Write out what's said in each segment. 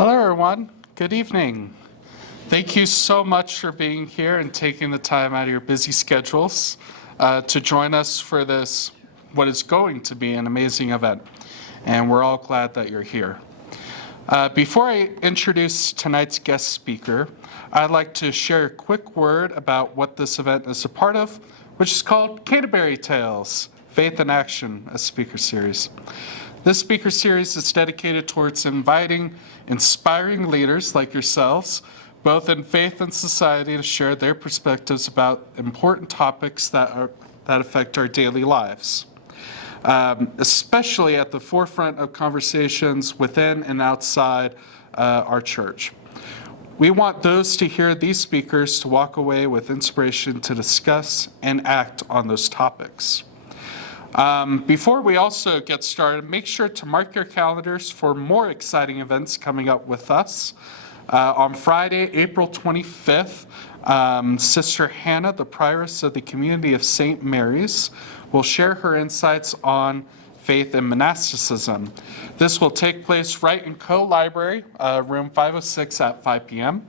Hello, everyone. Good evening. Thank you so much for being here and taking the time out of your busy schedules to join us for this, what is going to be an amazing event. And we're all glad that you're here. Before I introduce tonight's guest speaker, I'd like to share a quick word about what this event is a part of, which is called Canterbury Tales, Faith in Action, a speaker series. This speaker series is dedicated towards inviting inspiring leaders like yourselves, both in faith and society, to share their perspectives about important topics that affect our daily lives, especially at the forefront of conversations within and outside our church. We want those to hear these speakers to walk away with inspiration to discuss and act on those topics. Before we also get started, make sure to mark your calendars for more exciting events coming up with us. On Friday, April 25th, Sister Hannah, the prioress of the community of St. Mary's, will share her insights on faith and monasticism. This will take place right in Co-Library, room 506 at 5 p.m.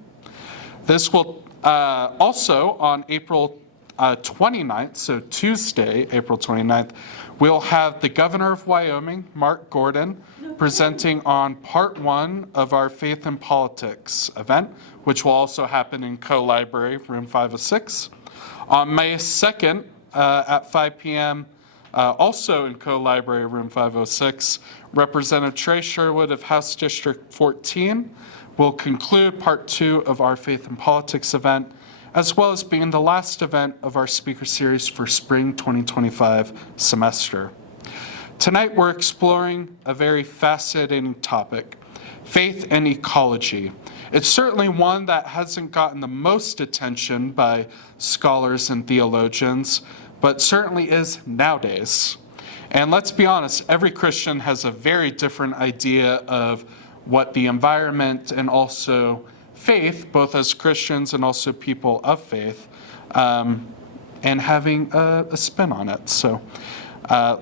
This will also on April 29th, so Tuesday, April 29th, we'll have the Governor of Wyoming, Mark Gordon, presenting on part one of our Faith and Politics event, which will also happen in Co-Library, room 506. On May 2nd at 5 p.m., also in Co-Library, room 506, Representative Trey Sherwood of House District 14 will conclude part two of our Faith and Politics event, as well as being the last event of our speaker series for spring 2025 semester. Tonight we're exploring a very fascinating topic, faith and ecology. It's certainly one that hasn't gotten the most attention by scholars and theologians, but certainly is nowadays. And let's be honest, every Christian has a very different idea of what the environment and also faith, both as Christians and also people of faith, and having a spin on it. So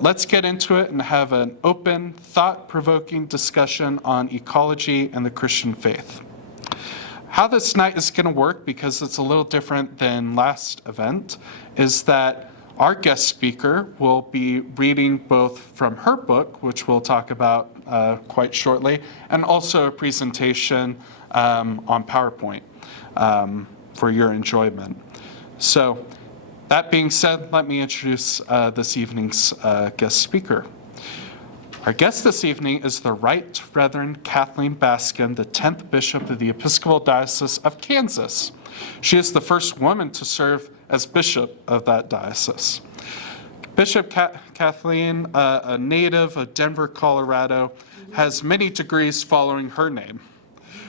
let's get into it and have an open, thought-provoking discussion on ecology and the Christian faith. How this night is going to work, because it's a little different than last event, is that our guest speaker will be reading both from her book, which we'll talk about quite shortly, and also a presentation on PowerPoint for your enjoyment. So that being said, let me introduce this evening's guest speaker. Our guest this evening is the Right Reverend Cathleen Bascom, the 10th Bishop of the Episcopal Diocese of Kansas. She is the first woman to serve as Bishop of that diocese. Bishop Cathleen, a native of Denver, Colorado, has many degrees following her name.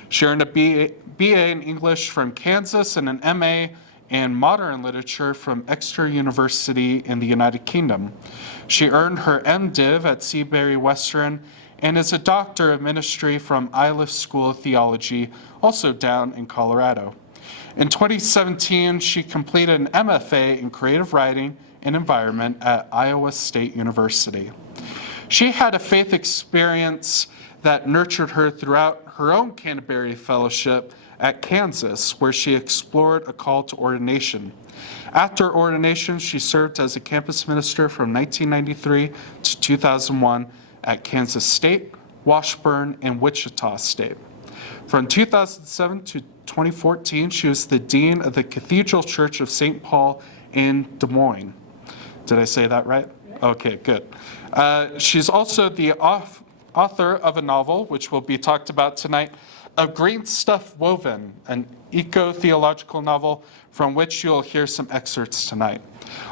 She earned a BA in English from Kansas and an MA in Modern Literature from Exeter University in the United Kingdom. She earned her MDiv at Seabury Western and is a Doctor of Ministry from Iliff School of Theology, also down in Colorado. In 2017, she completed an MFA in Creative Writing and Environment at Iowa State University. She had a faith experience that nurtured her throughout her own Canterbury Fellowship at Kansas, where she explored a call to ordination. After ordination, she served as a campus minister from 1993 to 2001 at Kansas State, Washburn, and Wichita State. From 2007 to 2014, she was the Dean of the Cathedral Church of St. Paul in Des Moines. Did I say that right? Okay, good. She's also the author of a novel, which will be talked about tonight, Of Green Stuff Woven, an eco-theological novel from which you'll hear some excerpts tonight.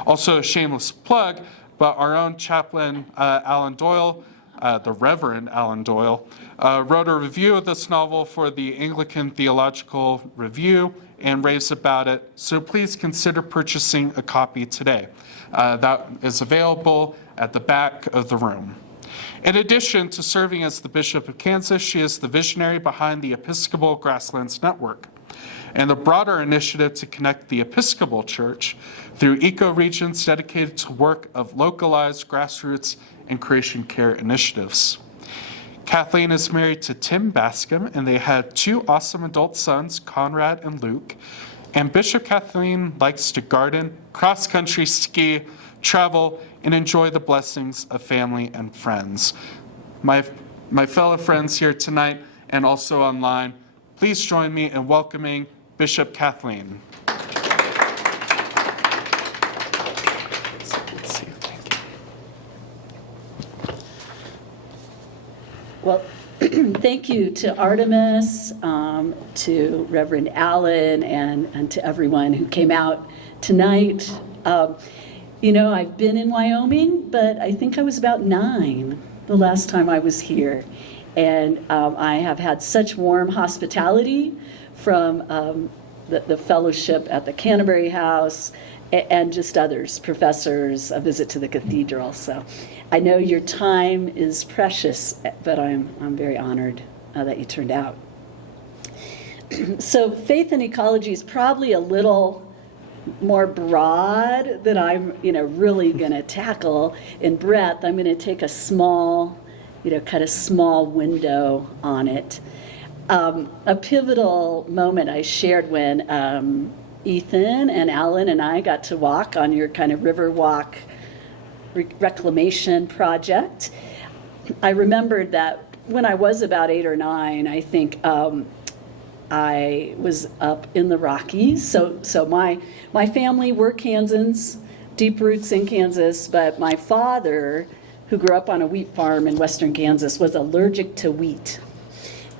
Also a shameless plug, but our own chaplain, Alan Doyle, the Reverend Alan Doyle, wrote a review of this novel for the Anglican Theological Review and raves about it, so please consider purchasing a copy today. That is available at the back of the room. In addition to serving as the Bishop of Kansas, she is the visionary behind the Episcopal Grasslands Network and the broader initiative to connect the Episcopal Church through eco-regions dedicated to work of localized grassroots and creation care initiatives. Kathleen is married to Tim Bascom, and they had 2 awesome adult sons, Conrad and Luke. And Bishop Kathleen likes to garden, cross-country ski, travel, and enjoy the blessings of family and friends. My fellow friends here tonight and also online, please join me in welcoming Bishop Kathleen. Well, thank you to Artemis, to Reverend Allen, and to everyone who came out tonight. I've been in Wyoming, but I think I was about 9 the last time I was here. And I have had such warm hospitality from the fellowship at the Canterbury House and just others, professors, a visit to the cathedral. So I know your time is precious, but I'm very honored that you turned out. So faith and ecology is probably a little more broad than I'm really going to tackle in breadth. I'm going to take a small, cut a small window on it. A pivotal moment I shared when Ethan and Alan and I got to walk on your kind of river walk reclamation project. I remembered that when I was about 8 or 9, I think I was up in the Rockies. So my family were Kansans, deep roots in Kansas, but my father, who grew up on a wheat farm in western Kansas, was allergic to wheat.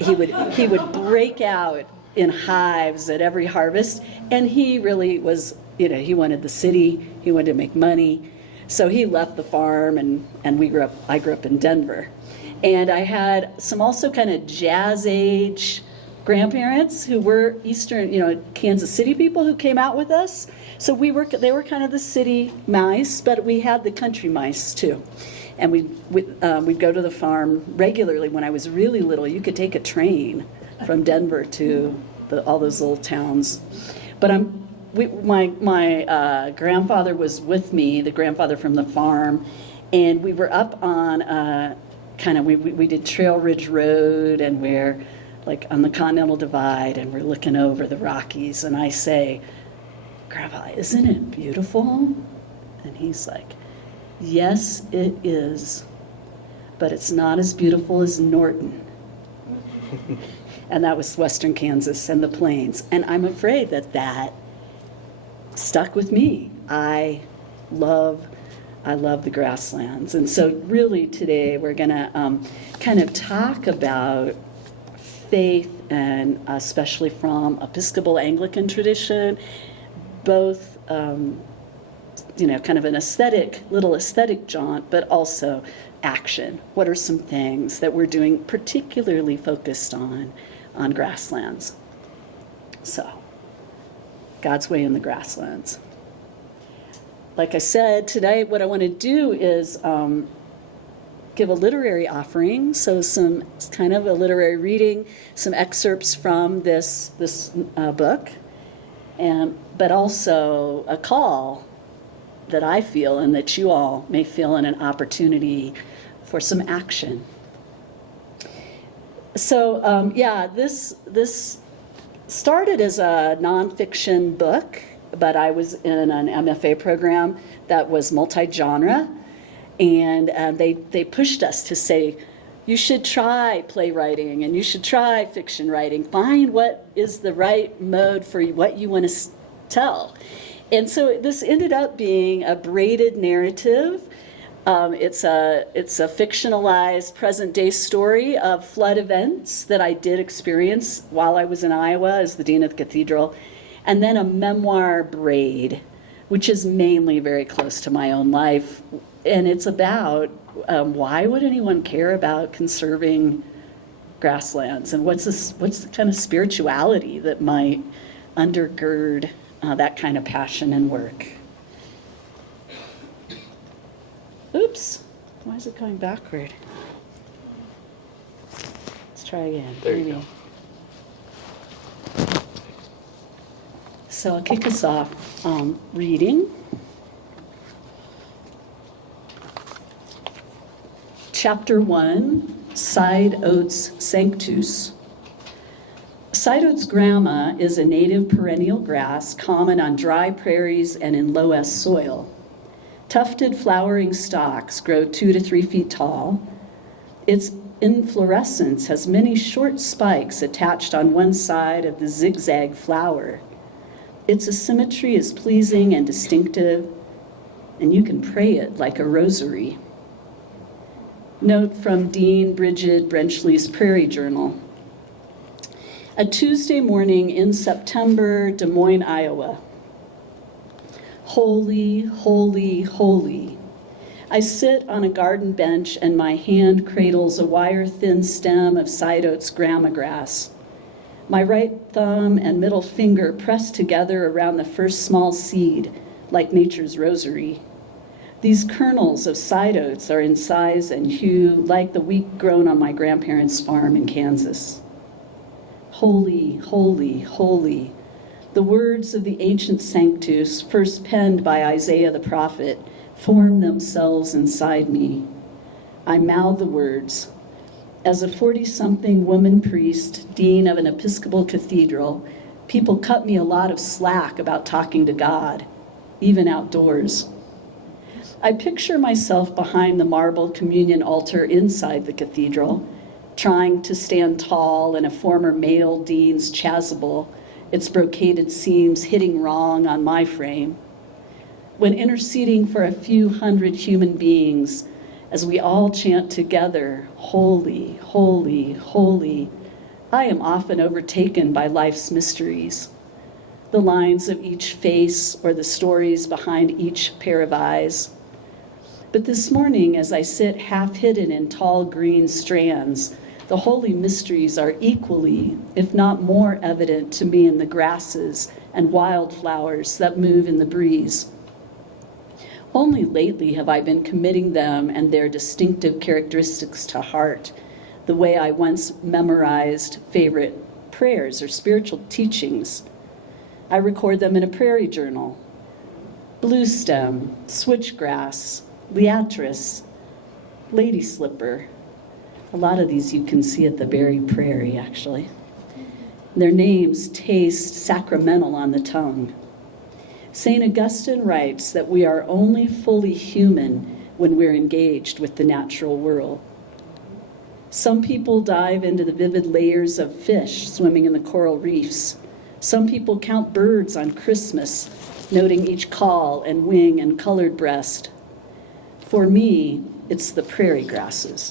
He would break out in hives at every harvest, and he really was, he wanted the city, he wanted to make money, so he left the farm, and I grew up in Denver. And I had some also kind of jazz age grandparents who were Eastern, Kansas City people who came out with us. So they were kind of the city mice, but we had the country mice too. And we'd go to the farm regularly. When I was really little, you could take a train from Denver to all those little towns. But my grandfather was with me, the grandfather from the farm, and we were up on we did Trail Ridge Road, and we're like on the Continental Divide, and we're looking over the Rockies, and I say, "Grandpa, isn't it beautiful?" And he's like, "Yes, it is, but it's not as beautiful as Norton." And that was western Kansas and the plains. And I'm afraid that stuck with me. I love the grasslands. And so really today we're going to kind of talk about faith, and especially from Episcopal Anglican tradition, both kind of an little aesthetic jaunt, but also action. What are some things that we're doing particularly focused on grasslands? So, God's way in the grasslands. Like I said, today what I want to do is give a literary offering, so some kind of a literary reading, some excerpts from this book, but also a call that I feel and that you all may feel, in an opportunity for some action. So this started as a nonfiction book, but I was in an MFA program that was multi-genre, and they pushed us to say, you should try playwriting and you should try fiction writing. Find what is the right mode for what you want to tell. And so this ended up being a braided narrative. It's a fictionalized present-day story of flood events that I did experience while I was in Iowa as the dean of the cathedral, and then a memoir braid, which is mainly very close to my own life. And it's about why would anyone care about conserving grasslands, and what's the kind of spirituality that might undergird that kind of passion and work. Oops, why is it going backward? Let's try again. There you go. So I'll kick us off reading. Chapter 1, Side Oats Sanctus. Side oats grama is a native perennial grass common on dry prairies and in low S soil. Tufted flowering stalks grow 2 to 3 feet tall. Its inflorescence has many short spikes attached on one side of the zigzag flower. Its asymmetry is pleasing and distinctive, and you can pray it like a rosary. Note from Dean Bridget Brenchley's Prairie Journal. A Tuesday morning in September, Des Moines, Iowa. Holy, holy, holy. I sit on a garden bench and my hand cradles a wire-thin stem of side oats grama grass. My right thumb and middle finger press together around the first small seed, like nature's rosary. These kernels of side oats are in size and hue like the wheat grown on my grandparents' farm in Kansas. Holy, holy, holy. The words of the ancient Sanctus, first penned by Isaiah the prophet, form themselves inside me. I mouth the words. As a 40-something woman priest, dean of an Episcopal cathedral, people cut me a lot of slack about talking to God, even outdoors. I picture myself behind the marble communion altar inside the cathedral, trying to stand tall in a former male dean's chasuble, its brocaded seams hitting wrong on my frame. When interceding for a few hundred human beings, as we all chant together, holy, holy, holy, I am often overtaken by life's mysteries. The lines of each face or the stories behind each pair of eyes. But this morning, as I sit half hidden in tall green strands, the holy mysteries are equally, if not more, evident to me in the grasses and wildflowers that move in the breeze. Only lately have I been committing them and their distinctive characteristics to heart, the way I once memorized favorite prayers or spiritual teachings. I record them in a prairie journal. Blue stem, switchgrass, liatris, lady slipper. A lot of these you can see at the Berry Prairie, actually. Their names taste sacramental on the tongue. St. Augustine writes that we are only fully human when we're engaged with the natural world. Some people dive into the vivid layers of fish swimming in the coral reefs. Some people count birds on Christmas, noting each call and wing and colored breast. For me, it's the prairie grasses.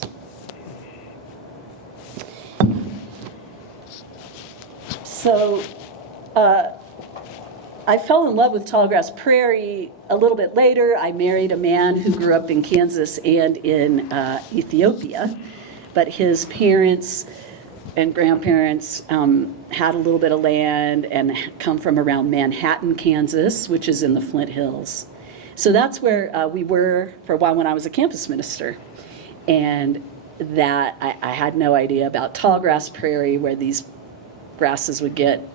So I fell in love with tallgrass prairie a little bit later. I married a man who grew up in Kansas and in Ethiopia, but his parents and grandparents had a little bit of land and come from around Manhattan, Kansas, which is in the Flint Hills. So that's where we were for a while when I was a campus minister. And that I had no idea about tallgrass prairie, where these grasses would get,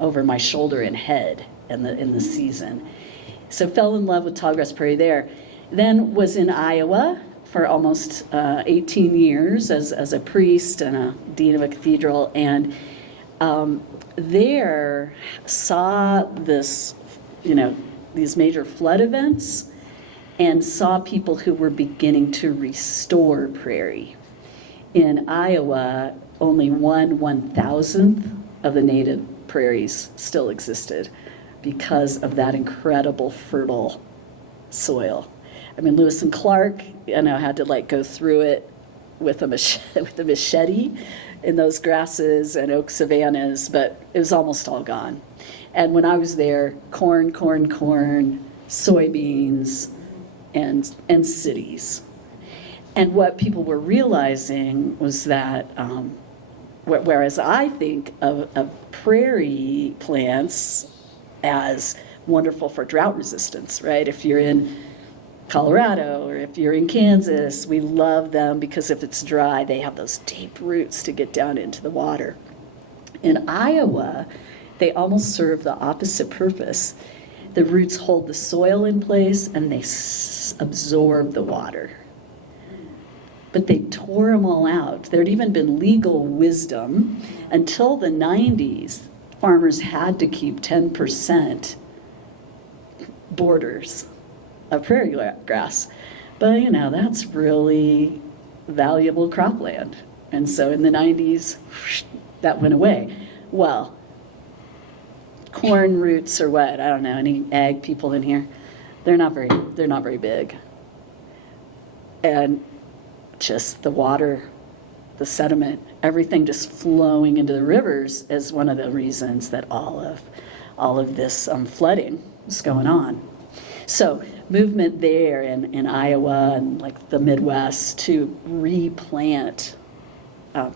over my shoulder and head in the season. So fell in love with tallgrass prairie there. Then was in Iowa for almost 18 years as a priest and a dean of a cathedral, and there saw this, these major flood events, and saw people who were beginning to restore prairie. In Iowa, only 1/1000th of the native prairies still existed because of that incredible fertile soil. I mean, Lewis and Clark, had to go through it with a machete in those grasses and oak savannas, but it was almost all gone. And when I was there, corn, soybeans, and cities. And what people were realizing was that, whereas I think of prairie plants as wonderful for drought resistance, right? If you're in Colorado or if you're in Kansas, we love them because if it's dry, they have those deep roots to get down into the water. In Iowa, they almost serve the opposite purpose. The roots hold the soil in place and they absorb the water. but they tore them all out. There'd even been legal wisdom. Until the 90s, farmers had to keep 10% borders of prairie grass. But, that's really valuable cropland. And so in the 90s, that went away. Well, corn roots or what? I don't know. Any ag people in here? They're not very big. And just the water, the sediment, everything just flowing into the rivers is one of the reasons that all of this flooding is going on. So movement there in Iowa and like the Midwest to replant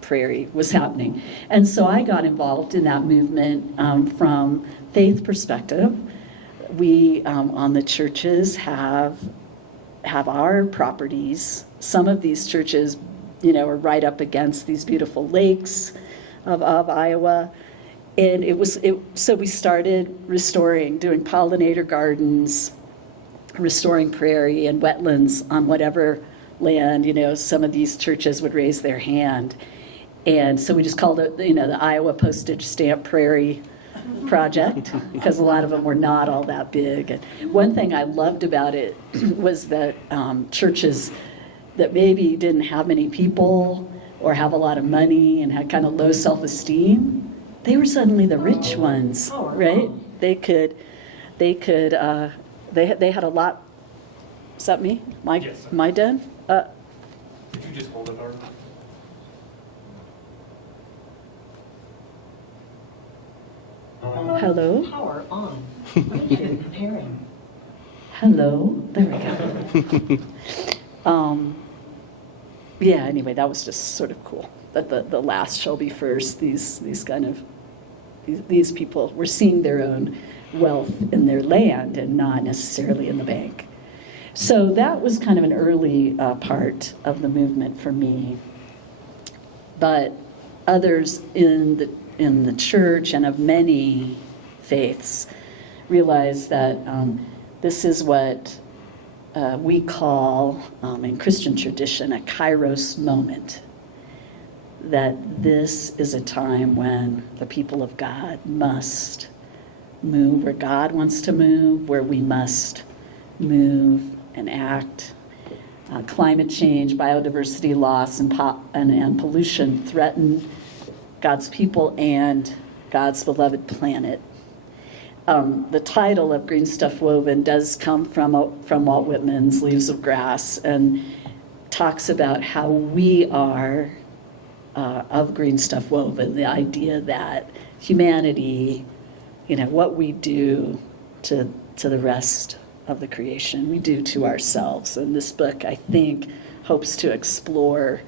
prairie was happening. And so I got involved in that movement from faith perspective. We on the churches have our properties. Some of these churches, are right up against these beautiful lakes of Iowa. And so we started restoring, doing pollinator gardens, restoring prairie and wetlands on whatever land, some of these churches would raise their hand. And so we just called it, the Iowa Postage Stamp Prairie Project, because a lot of them were not all that big. And one thing I loved about it was that churches that maybe didn't have many people or have a lot of money and had kind of low self-esteem, they were suddenly the rich ones, right? They had a lot. Is that me? Yes. Am I done? Could you just hold it, Barbara? Hello? Power on. Bluetooth pairing. Hello? There we go. Yeah, anyway, that was just sort of cool. That the last shall be first. These people were seeing their own wealth in their land and not necessarily in the bank. So that was kind of an early part of the movement for me. But others in the church and of many faiths realize that this is what we call, in Christian tradition, a kairos moment. That this is a time when the people of God must move where God wants to move, where we must move and act. Climate change, biodiversity loss, and pollution threaten God's people and God's beloved planet. The title of Green Stuff Woven does come from Walt Whitman's Leaves of Grass, and talks about how we are of Green Stuff Woven, the idea that humanity, what we do to the rest of the creation, we do to ourselves. And this book, I think, hopes to explore,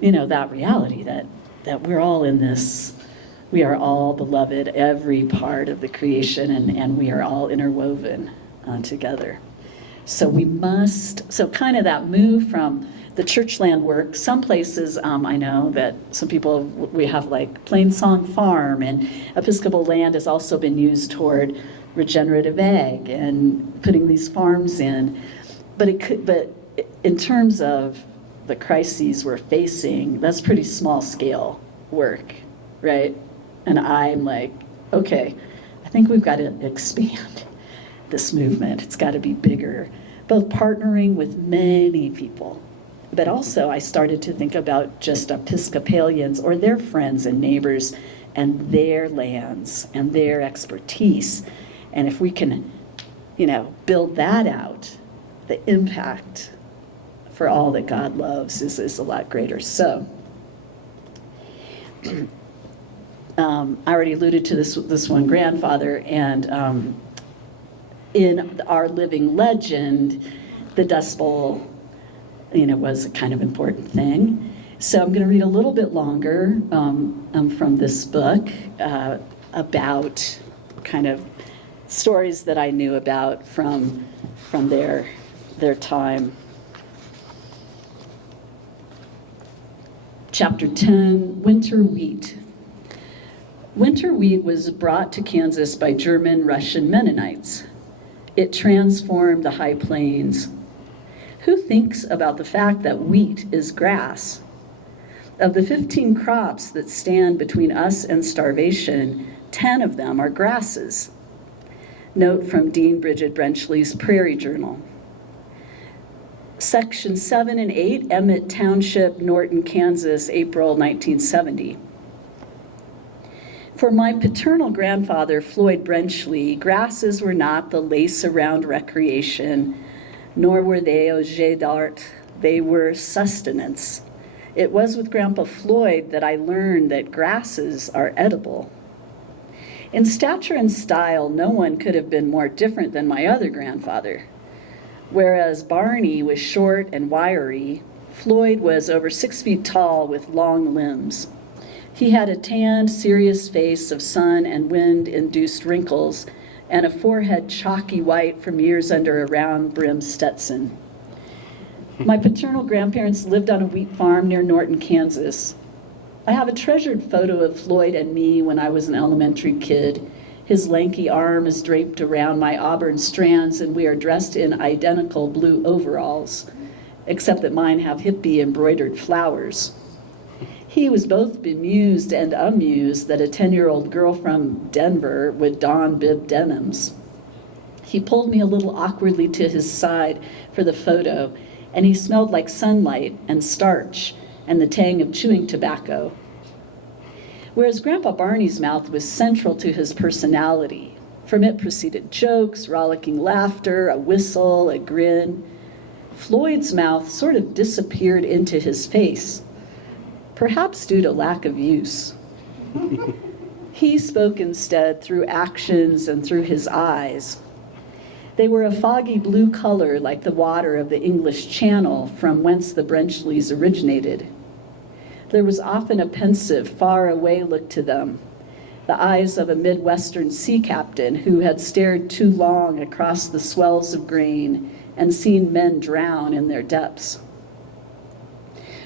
that reality that we're all in this. We are all beloved, every part of the creation, and we are all interwoven together. So kind of that move from the churchland work. Some places, I know that some people, we have like Plainsong Farm, and Episcopal land has also been used toward regenerative ag and putting these farms in. But in terms of the crises we're facing, that's pretty small scale work, right? And I'm like, okay, I think we've got to expand this movement. It's got to be bigger, both partnering with many people. But also I started to think about just Episcopalians or their friends and neighbors and their lands and their expertise. And if we can, build that out, the impact for all that God loves is a lot greater. So I already alluded to this one grandfather, and in our living legend, the Dust Bowl, was a kind of important thing. So I'm going to read a little bit longer from this book about kind of stories that I knew about from their time. Chapter 10, Winter Wheat. Winter wheat was brought to Kansas by German Russian Mennonites. It transformed the high plains. Who thinks about the fact that wheat is grass? Of the 15 crops that stand between us and starvation, 10 of them are grasses. Note from Dean Bridget Brenchley's Prairie Journal. Section 7 and 8, Emmett Township, Norton, Kansas, April 1970. For my paternal grandfather, Floyd Brenchley, grasses were not the lace-around recreation, nor were they au jet d'art. They were sustenance. It was with Grandpa Floyd that I learned that grasses are edible. In stature and style, no one could have been more different than my other grandfather. Whereas Barney was short and wiry, Floyd was over 6 feet tall with long limbs. He had a tanned, serious face of sun and wind-induced wrinkles and a forehead chalky white from years under a round-brimmed Stetson. My paternal grandparents lived on a wheat farm near Norton, Kansas. I have a treasured photo of Floyd and me when I was an elementary kid. His lanky arm is draped around my auburn strands, and we are dressed in identical blue overalls, except that mine have hippie embroidered flowers. He was both bemused and amused that a 10-year-old girl from Denver would don bib denims. He pulled me a little awkwardly to his side for the photo, and he smelled like sunlight and starch and the tang of chewing tobacco. Whereas Grandpa Barney's mouth was central to his personality. From it proceeded jokes, rollicking laughter, a whistle, a grin. Floyd's mouth sort of disappeared into his face, perhaps due to lack of use. He spoke instead through actions and through his eyes. They were a foggy blue color like the water of the English Channel from whence the Brenchleys originated. There was often a pensive, far-away look to them, the eyes of a Midwestern sea captain who had stared too long across the swells of grain and seen men drown in their depths.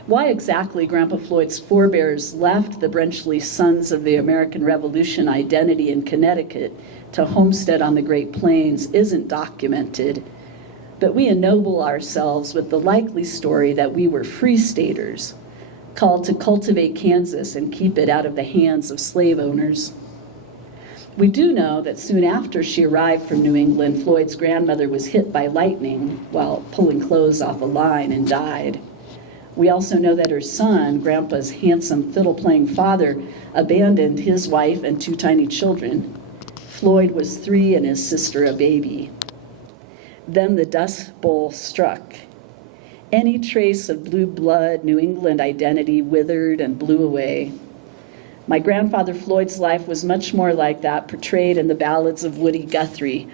Why exactly Grandpa Floyd's forebears left the Brenchley Sons of the American Revolution identity in Connecticut to homestead on the Great Plains isn't documented, but we ennoble ourselves with the likely story that we were free staters, called to cultivate Kansas and keep it out of the hands of slave owners. We do know that soon after she arrived from New England, Floyd's grandmother was hit by lightning while pulling clothes off a line and died. We also know that her son, Grandpa's handsome fiddle-playing father, abandoned his wife and 2 tiny children. Floyd was 3 and his sister a baby. Then the Dust Bowl struck. Any trace of blue blood, New England identity withered and blew away. My grandfather Floyd's life was much more like that portrayed in the ballads of Woody Guthrie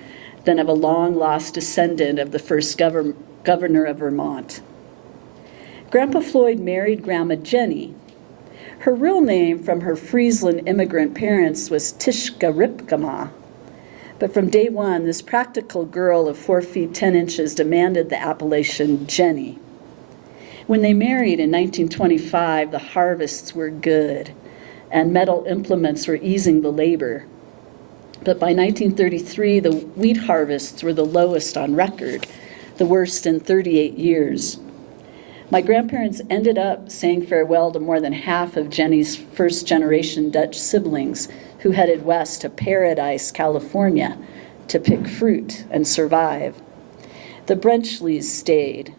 than of a long-lost descendant of the first governor of Vermont. Grandpa Floyd married Grandma Jenny. Her real name from her Friesland immigrant parents was Tishka Ripkama. But from day one, this practical girl of 4 feet 10 inches demanded the appellation Jenny. When they married in 1925, the harvests were good, and metal implements were easing the labor. But by 1933, the wheat harvests were the lowest on record, the worst in 38 years. My grandparents ended up saying farewell to more than half of Jenny's first-generation Dutch siblings who headed west to Paradise, California, to pick fruit and survive. The Brenchleys stayed.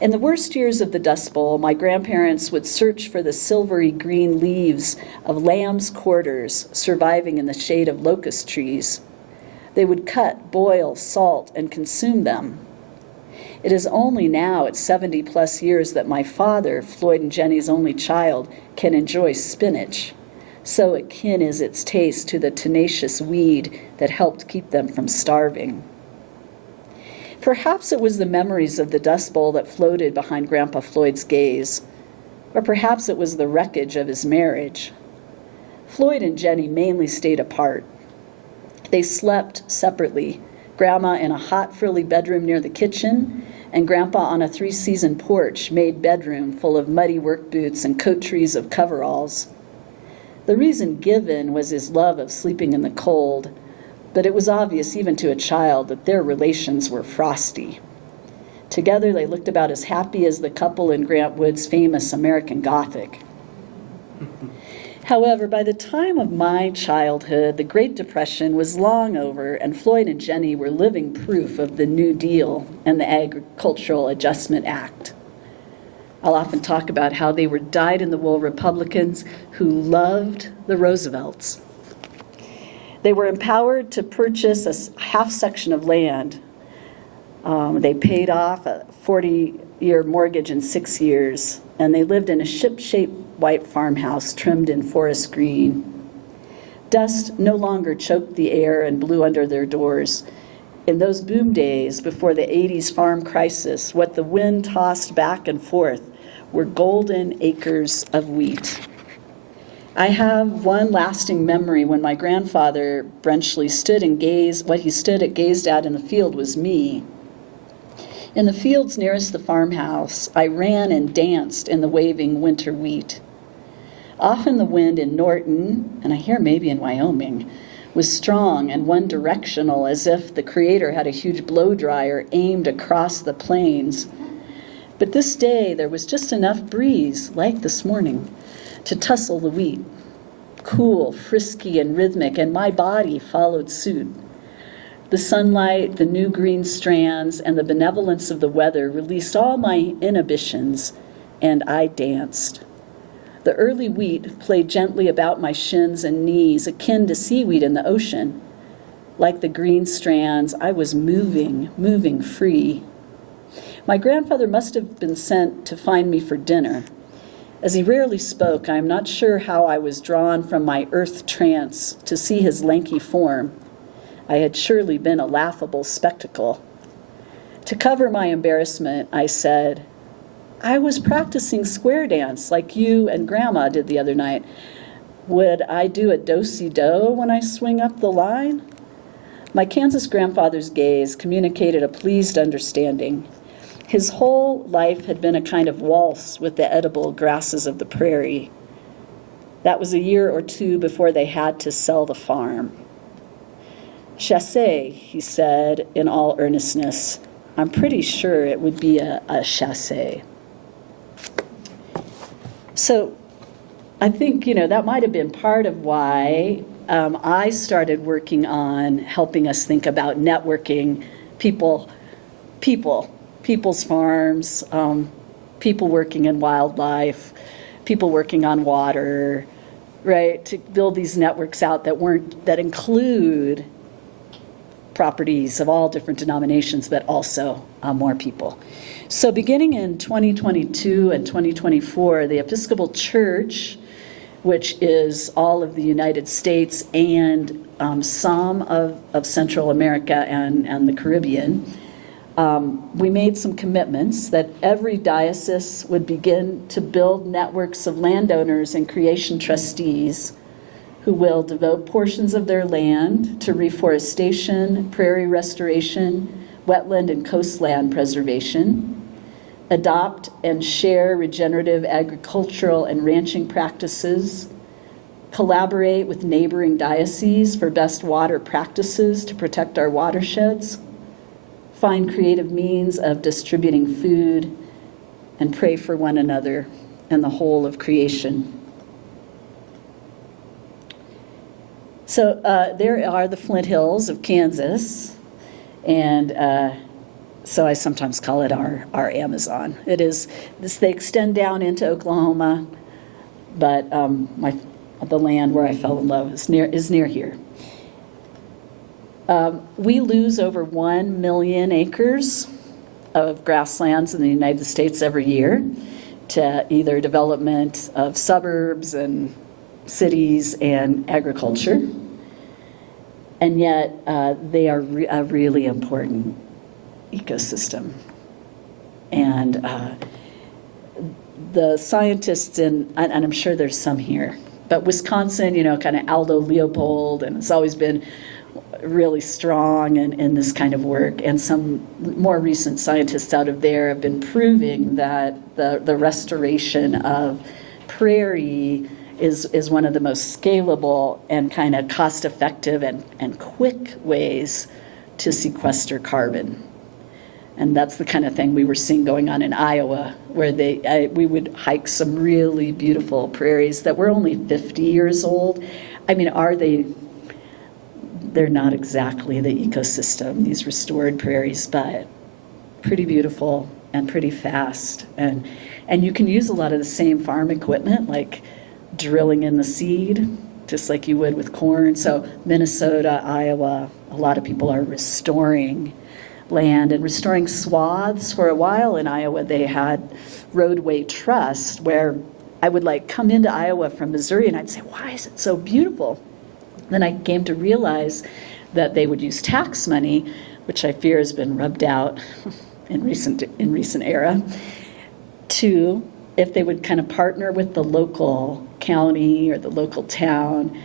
In the worst years of the Dust Bowl, my grandparents would search for the silvery green leaves of lamb's quarters surviving in the shade of locust trees. They would cut, boil, salt, and consume them. It is only now, at 70-plus years, that my father, Floyd and Jenny's only child, can enjoy spinach. So akin is its taste to the tenacious weed that helped keep them from starving. Perhaps it was the memories of the Dust Bowl that floated behind Grandpa Floyd's gaze, or perhaps it was the wreckage of his marriage. Floyd and Jenny mainly stayed apart. They slept separately, Grandma in a hot, frilly bedroom near the kitchen, and Grandpa on a 3-season porch made bedroom full of muddy work boots and coat trees of coveralls. The reason given was his love of sleeping in the cold, but it was obvious even to a child that their relations were frosty. Together, they looked about as happy as the couple in Grant Wood's famous American Gothic. However, by the time of my childhood, the Great Depression was long over, and Floyd and Jenny were living proof of the New Deal and the Agricultural Adjustment Act. I'll often talk about how they were dyed-in-the-wool Republicans who loved the Roosevelts. They were empowered to purchase a half section of land. They paid off a 40-year mortgage in 6 years, and they lived in a ship-shaped white farmhouse trimmed in forest green. Dust no longer choked the air and blew under their doors. In those boom days before the 80s farm crisis, what the wind tossed back and forth were golden acres of wheat. I have one lasting memory when my grandfather Brenchley stood and gazed out in the field was me. In the fields nearest the farmhouse, I ran and danced in the waving winter wheat. Often the wind in Norton, and I hear maybe in Wyoming, was strong and one-directional, as if the Creator had a huge blow dryer aimed across the plains. But this day there was just enough breeze, like this morning, to tussle the wheat. Cool, frisky, and rhythmic, and my body followed suit. The sunlight, the new green strands, and the benevolence of the weather released all my inhibitions, and I danced. The early wheat played gently about my shins and knees, akin to seaweed in the ocean. Like the green strands, I was moving free. My grandfather must have been sent to find me for dinner. As he rarely spoke, I am not sure how I was drawn from my earth trance to see his lanky form. I had surely been a laughable spectacle. To cover my embarrassment, I said, "I was practicing square dance like you and Grandma did the other night. Would I do a do-si-do when I swing up the line?" My Kansas grandfather's gaze communicated a pleased understanding. His whole life had been a kind of waltz with the edible grasses of the prairie. That was a year or two before they had to sell the farm. "Chassé," he said in all earnestness. I'm pretty sure it would be a chassé. So I think, that might have been part of why I started working on helping us think about networking people's farms, people working in wildlife, people working on water, right? To build these networks out that include properties of all different denominations, but also more people. So beginning in 2022 and 2024, the Episcopal Church, which is all of the United States and some of Central America and the Caribbean, we made some commitments that every diocese would begin to build networks of landowners and creation trustees who will devote portions of their land to reforestation, prairie restoration, wetland and coastland preservation, adopt and share regenerative agricultural and ranching practices, collaborate with neighboring dioceses for best water practices to protect our watersheds, find creative means of distributing food, and pray for one another and the whole of creation. So there are the Flint Hills of Kansas, and so I sometimes call it our Amazon. It is this. They extend down into Oklahoma, but the land where I fell in love is near here. We lose over 1 million acres of grasslands in the United States every year to either development of suburbs and cities and agriculture. And yet they are a really important ecosystem. And the scientists and I'm sure there's some here, but Wisconsin, kind of Aldo Leopold, and it's always been really strong in this kind of work. And some more recent scientists out of there have been proving that the restoration of prairie is one of the most scalable and kind of cost-effective and quick ways to sequester carbon. And that's the kind of thing we were seeing going on in Iowa, where we would hike some really beautiful prairies that were only 50 years old. I mean, they're not exactly the ecosystem, these restored prairies, but pretty beautiful and pretty fast. And you can use a lot of the same farm equipment, like drilling in the seed, just like you would with corn. So Minnesota, Iowa, a lot of people are restoring land and restoring swaths. For a while in Iowa, they had roadway trust, where I would like come into Iowa from Missouri and I'd say, why is it so beautiful? Then I came to realize that they would use tax money, which I fear has been rubbed out in recent era, to, if they would kind of partner with the local county or the local town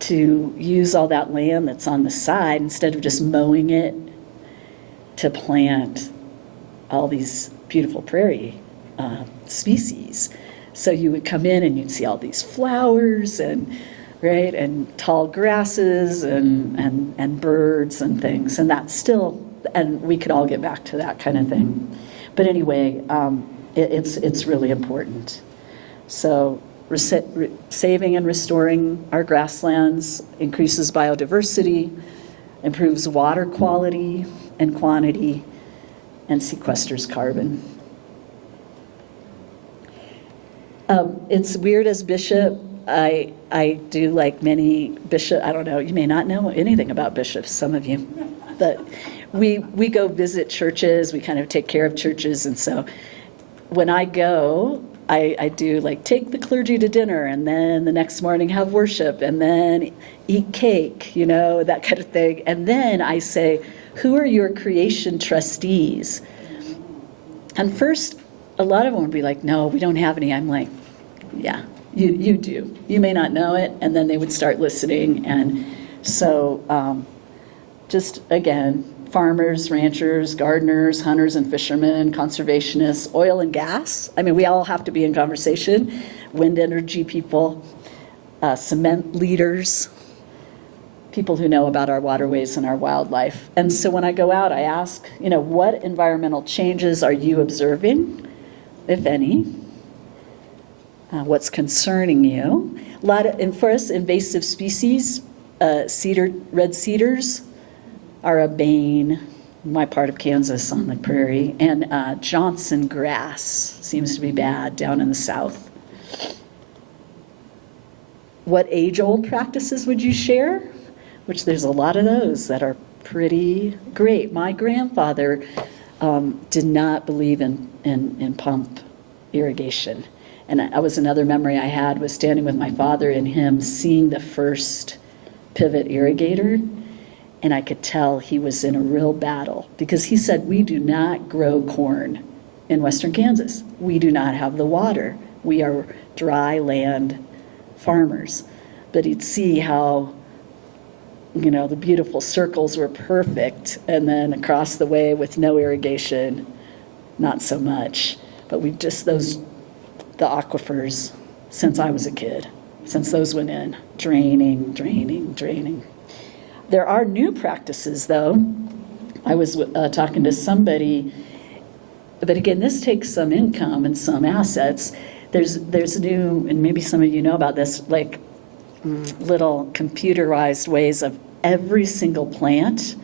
to use all that land that's on the side, instead of just mowing it, to plant all these beautiful prairie species. So you would come in and you'd see all these flowers and tall grasses and birds and things. And that's still, and we could all get back to that kind of thing. But anyway, it's really important. So saving and restoring our grasslands increases biodiversity, improves water quality and quantity, and sequesters carbon. It's weird as bishop. I do, like many bishop, I don't know, you may not know anything about bishops, some of you, but we go visit churches, we kind of take care of churches, and so when I go, I do like take the clergy to dinner, and then the next morning have worship, and then eat cake, that kind of thing. And then I say, who are your creation trustees? And first, a lot of them would be like, no, we don't have any. I'm like, yeah, you do. You may not know it. And then they would start listening. And so just, again, farmers, ranchers, gardeners, hunters and fishermen, conservationists, oil and gas. I mean, we all have to be in conversation. Wind energy people, cement leaders, people who know about our waterways and our wildlife. And so when I go out, I ask, what environmental changes are you observing, if any? What's concerning you? A lot of, and for us, invasive species, red cedars are a bane in my part of Kansas on the prairie, and Johnson grass seems to be bad down in the south. What age-old practices would you share? Which there's a lot of those that are pretty great. My grandfather did not believe in pump irrigation. And that was another memory I had, was standing with my father and him seeing the first pivot irrigator. And I could tell he was in a real battle, because he said, we do not grow corn in western Kansas. We do not have the water. We are dry land farmers. But he'd see how the beautiful circles were perfect, and then across the way with no irrigation, not so much. But we just, the aquifers, since I was a kid, since those went in, draining. There are new practices, though. I was talking to somebody, but again, this takes some income and some assets. There's new, and maybe some of you know about this, like little computerized ways of every single plant,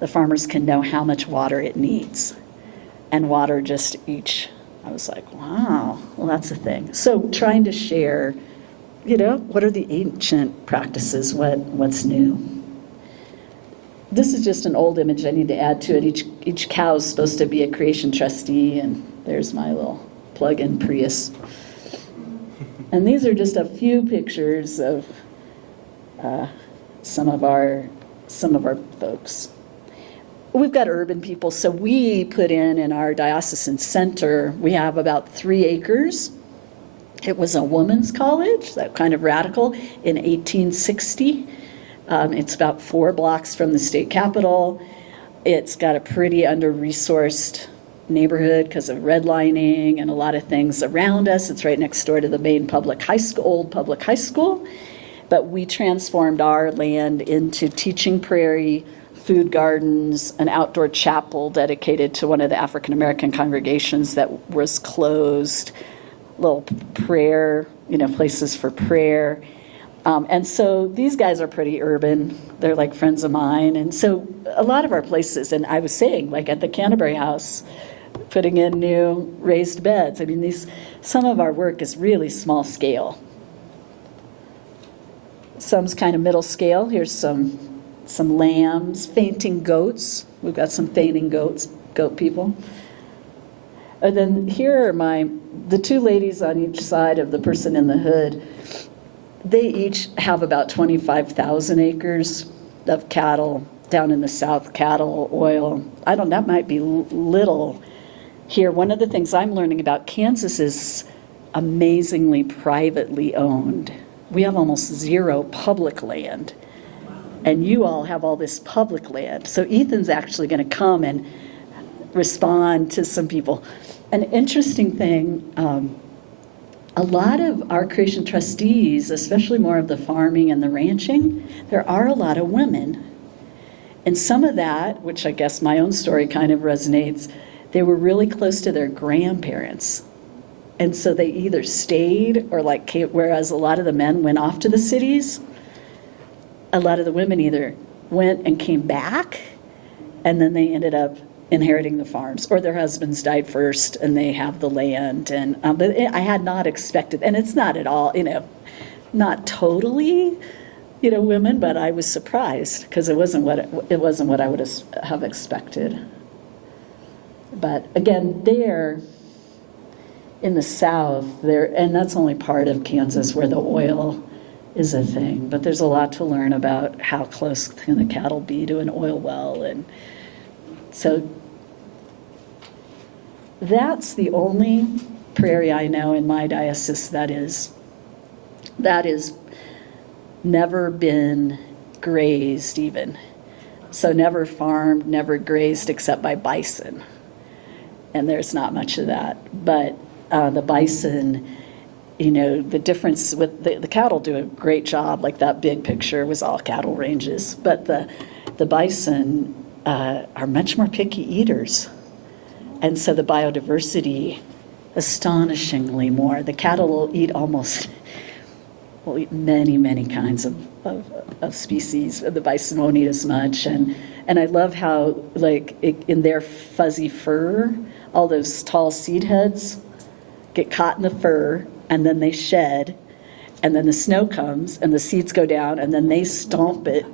the farmers can know how much water it needs. And water just each, I was like, wow, well, that's a thing. So trying to share, what are the ancient practices, what's new? This is just an old image I need to add to it. Each cow is supposed to be a creation trustee, and there's my little plug-in Prius. And these are just a few pictures of some of our folks. We've got urban people, so we put in our diocesan center, we have about 3 acres. It was a women's college, that kind of radical, in 1860. It's about 4 blocks from the state capitol. It's got a pretty under-resourced neighborhood because of redlining and a lot of things around us. It's right next door to the main old public high school. But we transformed our land into teaching prairie, food gardens, an outdoor chapel dedicated to one of the African American congregations that was closed, little prayer, places for prayer. And so these guys are pretty urban. They're like friends of mine. And so a lot of our places, and I was saying, like at the Canterbury House, putting in new raised beds. I mean, some of our work is really small scale. Some's kind of middle scale. Here's some lambs, fainting goats. We've got some fainting goat people. And then here are the two ladies on each side of the person in the hood. They each have about 25,000 acres of cattle down in the south, cattle, oil. That might be little here. One of the things I'm learning about Kansas is amazingly privately owned. We have almost zero public land. And you all have all this public land. So Ethan's actually going to come and respond to some people. An interesting thing, a lot of our creation trustees, especially more of the farming and the ranching, there are a lot of women. And some of that, which I guess my own story kind of resonates, they were really close to their grandparents. And so they either stayed or whereas a lot of the men went off to the cities, a lot of the women either went and came back, and then they ended up inheriting the farms, or their husbands died first and they have the land. And I had not expected, and it's not at all, not totally, women, but I was surprised because it wasn't what I would have expected. But again, there in the south, and that's only part of Kansas where the oil is a thing, but there's a lot to learn about how close can the cattle be to an oil well. And so that's the only prairie I know in my diocese that is never been grazed even. So never farmed, never grazed except by bison. And there's not much of that. But the bison, the difference with the cattle do a great job. Like that big picture was all cattle ranges. But the bison are much more picky eaters. And so the biodiversity, astonishingly more. The cattle will eat many, many kinds of species. The bison won't eat as much. And I love how, in their fuzzy fur, all those tall seed heads get caught in the fur, and then they shed, and then the snow comes, and the seeds go down, and then they stomp it.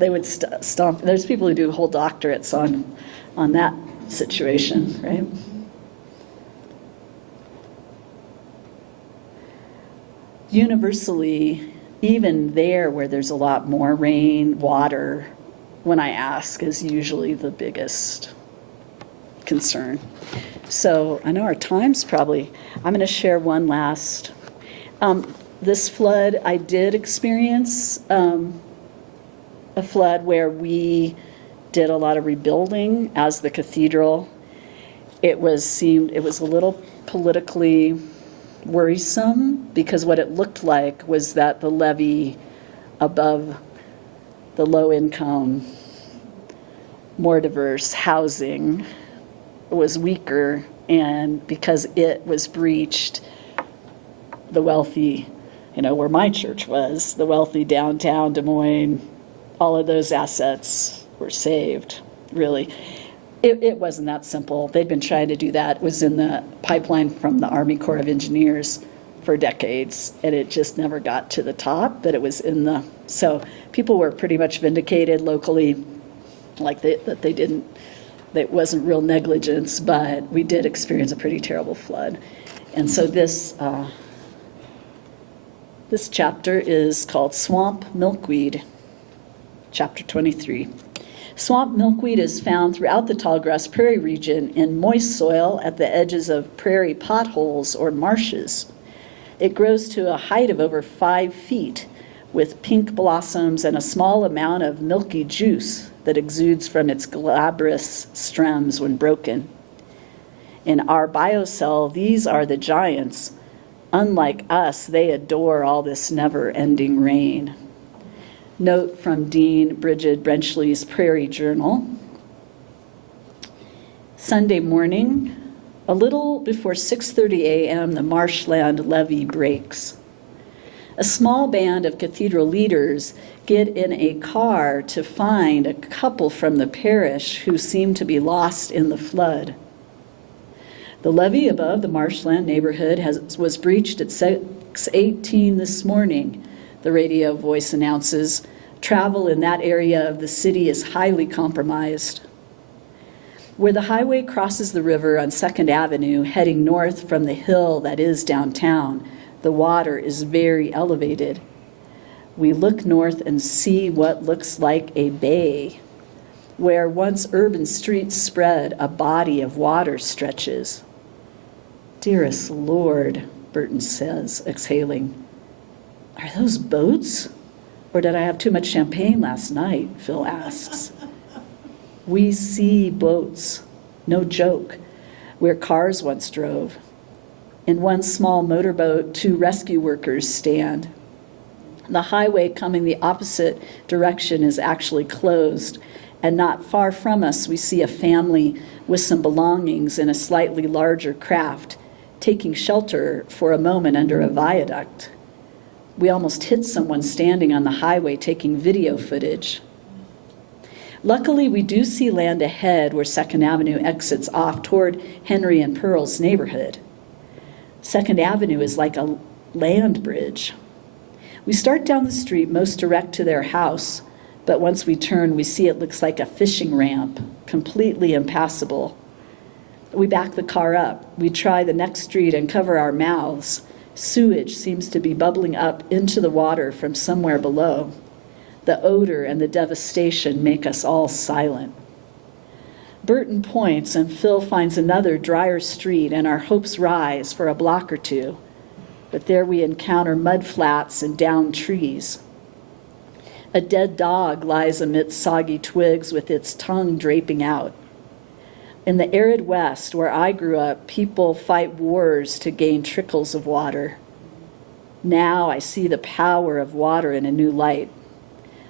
They would stomp. There's people who do whole doctorates on that situation, right? Universally, even there where there's a lot more rain, water, when I ask, is usually the biggest concern. So I know our time's probably, I'm going to share one last. This flood, I did experience a flood where we did a lot of rebuilding as the cathedral. It was a little politically worrisome because what it looked like was that the levee above the low income, more diverse housing was weaker, and because it was breached, the wealthy, where my church was, the wealthy downtown Des Moines, all of those assets were saved, really. It wasn't that simple. They'd been trying to do that. It was in the pipeline from the Army Corps of Engineers for decades, and it just never got to the top, but it was so people were pretty much vindicated locally, that wasn't real negligence, but we did experience a pretty terrible flood. And so this chapter is called Swamp Milkweed, chapter 23. Swamp milkweed is found throughout the tallgrass prairie region in moist soil at the edges of prairie potholes or marshes. It grows to a height of over 5 feet with pink blossoms and a small amount of milky juice that exudes from its glabrous stems when broken. In our biocell, these are the giants. Unlike us, they adore all this never-ending rain. Note from Dean Bridget Brenchley's Prairie Journal. Sunday morning, a little before 6:30 a.m., the marshland levee breaks. A small band of cathedral leaders get in a car to find a couple from the parish who seem to be lost in the flood. The levee above the marshland neighborhood was breached at 6:18 this morning, the radio voice announces. Travel in that area of the city is highly compromised. Where the highway crosses the river on 2nd Avenue, heading north from the hill that is downtown, the water is very elevated. We look north and see what looks like a bay. Where once urban streets spread, a body of water stretches. Dearest Lord, Burton says, exhaling. Are those boats? Or did I have too much champagne last night? Phil asks. We see boats, no joke, where cars once drove. In one small motorboat, 2 rescue workers stand. The highway coming the opposite direction is actually closed, and not far from us we see a family with some belongings in a slightly larger craft, taking shelter for a moment under a viaduct. We almost hit someone standing on the highway taking video footage. Luckily, we do see land ahead where 2nd Avenue exits off toward Henry and Pearl's neighborhood. 2nd Avenue is like a land bridge. We start down the street most direct to their house, but once we turn, we see it looks like a fishing ramp, completely impassable. We back the car up. We try the next street and cover our mouths. Sewage seems to be bubbling up into the water from somewhere below. The odor and the devastation make us all silent. Burton points and Phil finds another drier street, and our hopes rise for a block or two. But there we encounter mud flats and downed trees. A dead dog lies amidst soggy twigs with its tongue draping out. In the arid West, where I grew up, people fight wars to gain trickles of water. Now I see the power of water in a new light.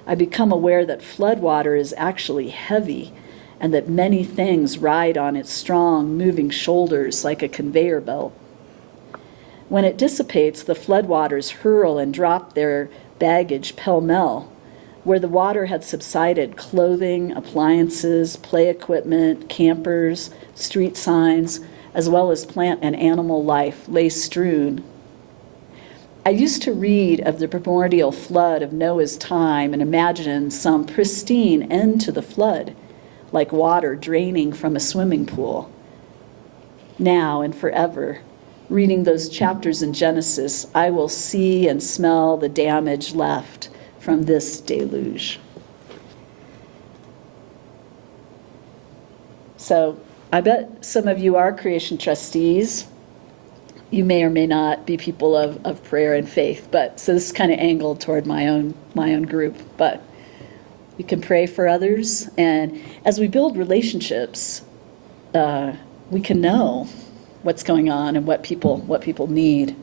I become aware that floodwater is actually heavy and that many things ride on its strong, moving shoulders like a conveyor belt. When it dissipates, the floodwaters hurl and drop their baggage pell-mell. Where the water had subsided, clothing, appliances, play equipment, campers, street signs, as well as plant and animal life lay strewn. I used to read of the primordial flood of Noah's time and imagine some pristine end to the flood, like water draining from a swimming pool. Now and forever, reading those chapters in Genesis, I will see and smell the damage left from this deluge. So I bet some of you are creation trustees. You may or may not be people of prayer and faith, but so this is kind of angled toward my own group. But you can pray for others, and as we build relationships, we can know what's going on and what people need.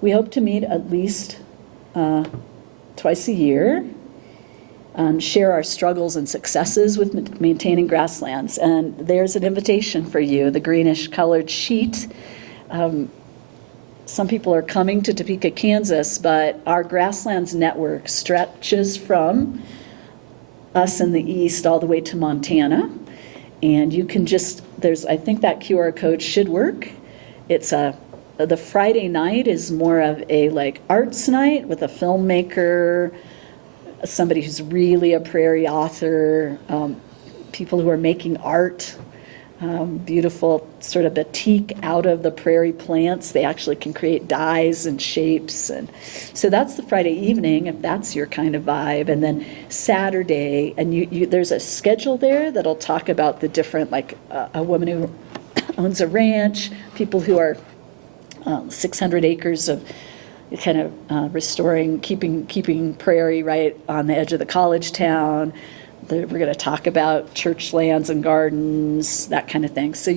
We hope to meet at least twice a year, share our struggles and successes with maintaining grasslands. And there's an invitation for you, the greenish colored sheet. Some people are coming to Topeka, Kansas, but our grasslands network stretches from us in the east all the way to Montana. And you can I think that QR code should work. It's the Friday night is more of a arts night with a filmmaker, somebody who's really a prairie author, people who are making art, beautiful sort of batik out of the prairie plants. They actually can create dyes and shapes. And so that's the Friday evening, if that's your kind of vibe. And then Saturday, and there's a schedule there that'll talk about the different, a woman who owns a ranch, people who are 600 acres of kind of restoring, keeping prairie right on the edge of the college town. We're going to talk about church lands and gardens, that kind of thing. So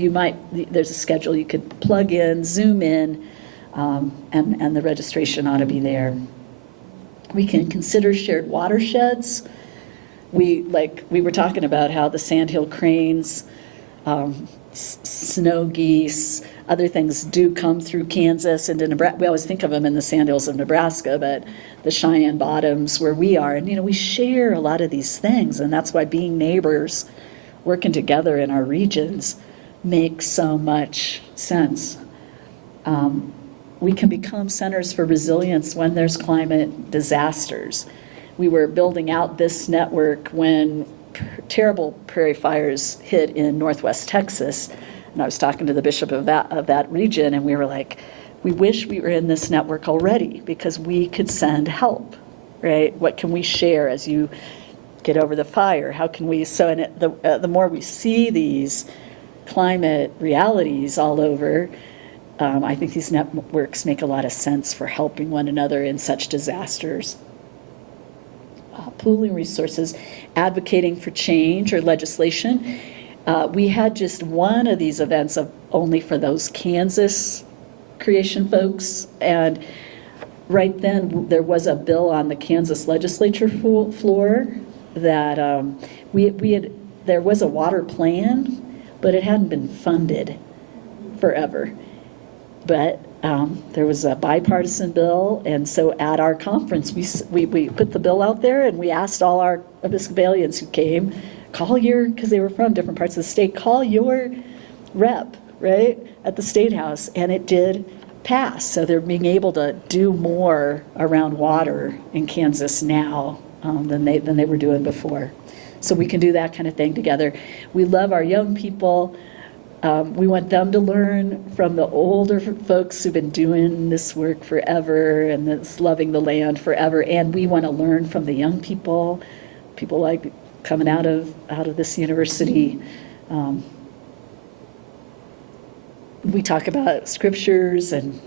there's a schedule you could plug in, zoom in, and the registration ought to be there. We can consider shared watersheds. We were talking about how the sandhill cranes, snow geese, other things do come through Kansas into Nebraska. We always think of them in the sandhills of Nebraska, but the Cheyenne Bottoms where we are. And, we share a lot of these things. And that's why being neighbors, working together in our regions, makes so much sense. We can become centers for resilience when there's climate disasters. We were building out this network when terrible prairie fires hit in northwest Texas. And I was talking to the bishop of that region, and we were like, we wish we were in this network already because we could send help, right? What can we share as you get over the fire? How can we, the more we see these climate realities all over, I think these networks make a lot of sense for helping one another in such disasters. Pooling resources, advocating for change or legislation. We had just one of these events only for those Kansas creation folks, and right then there was a bill on the Kansas legislature floor that there was a water plan, but it hadn't been funded forever. But there was a bipartisan bill, and so at our conference, we put the bill out there, and we asked all our Episcopalians who came, because they were from different parts of the state, call your rep, right, at the State House, and it did pass. So they're being able to do more around water in Kansas now than they were doing before. So we can do that kind of thing together. We love our young people. We want them to learn from the older folks who've been doing this work forever and that's loving the land forever. And we want to learn from the young people like coming out of this university. We talk about scriptures and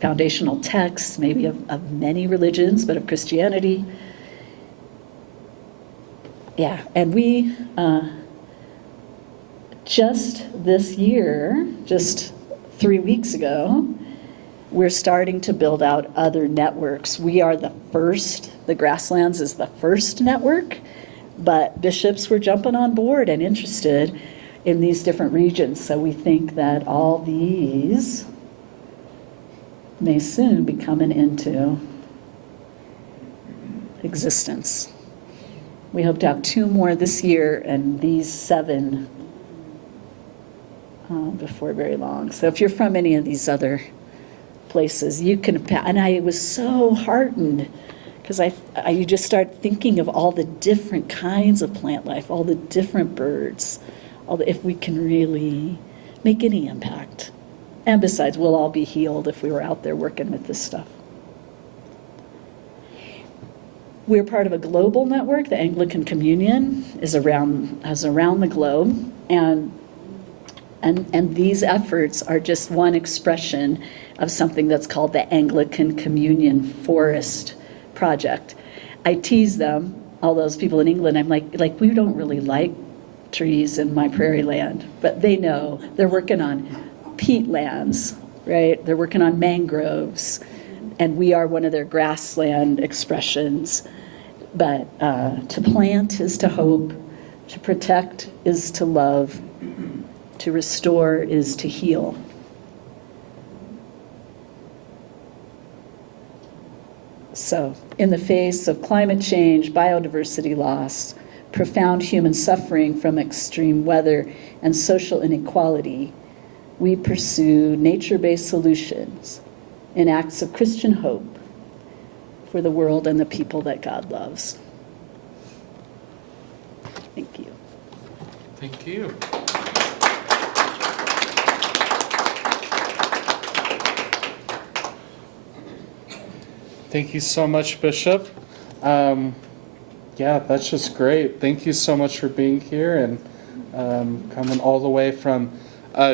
foundational texts, maybe of many religions, but of Christianity. Yeah, and we just this year, just 3 weeks ago, we're starting to build out other networks. We are the Grasslands is the first network, but bishops were jumping on board and interested in these different regions. So we think that all these may soon be coming into existence. We hope to have 2 more this year and these 7 before very long. So if you're from any of these other places, you can, and I was so heartened because you just start thinking of all the different kinds of plant life, all the different birds, if we can really make any impact. And besides, we'll all be healed if we were out there working with this stuff. We're part of a global network. The Anglican Communion is around the globe, and these efforts are just one expression of something that's called the Anglican Communion Forest Project. I tease them, all those people in England. I'm like we don't really like trees in my prairie land, but they know. They're working on peatlands, right? They're working on mangroves, and we are one of their grassland expressions. But to plant is to hope, to protect is to love, to restore is to heal. So, in the face of climate change, biodiversity loss, profound human suffering from extreme weather, and social inequality, we pursue nature-based solutions in acts of Christian hope for the world and the people that God loves. Thank you. Thank you. Thank you so much, Bishop. Yeah, that's just great. Thank you so much for being here and coming all the way from,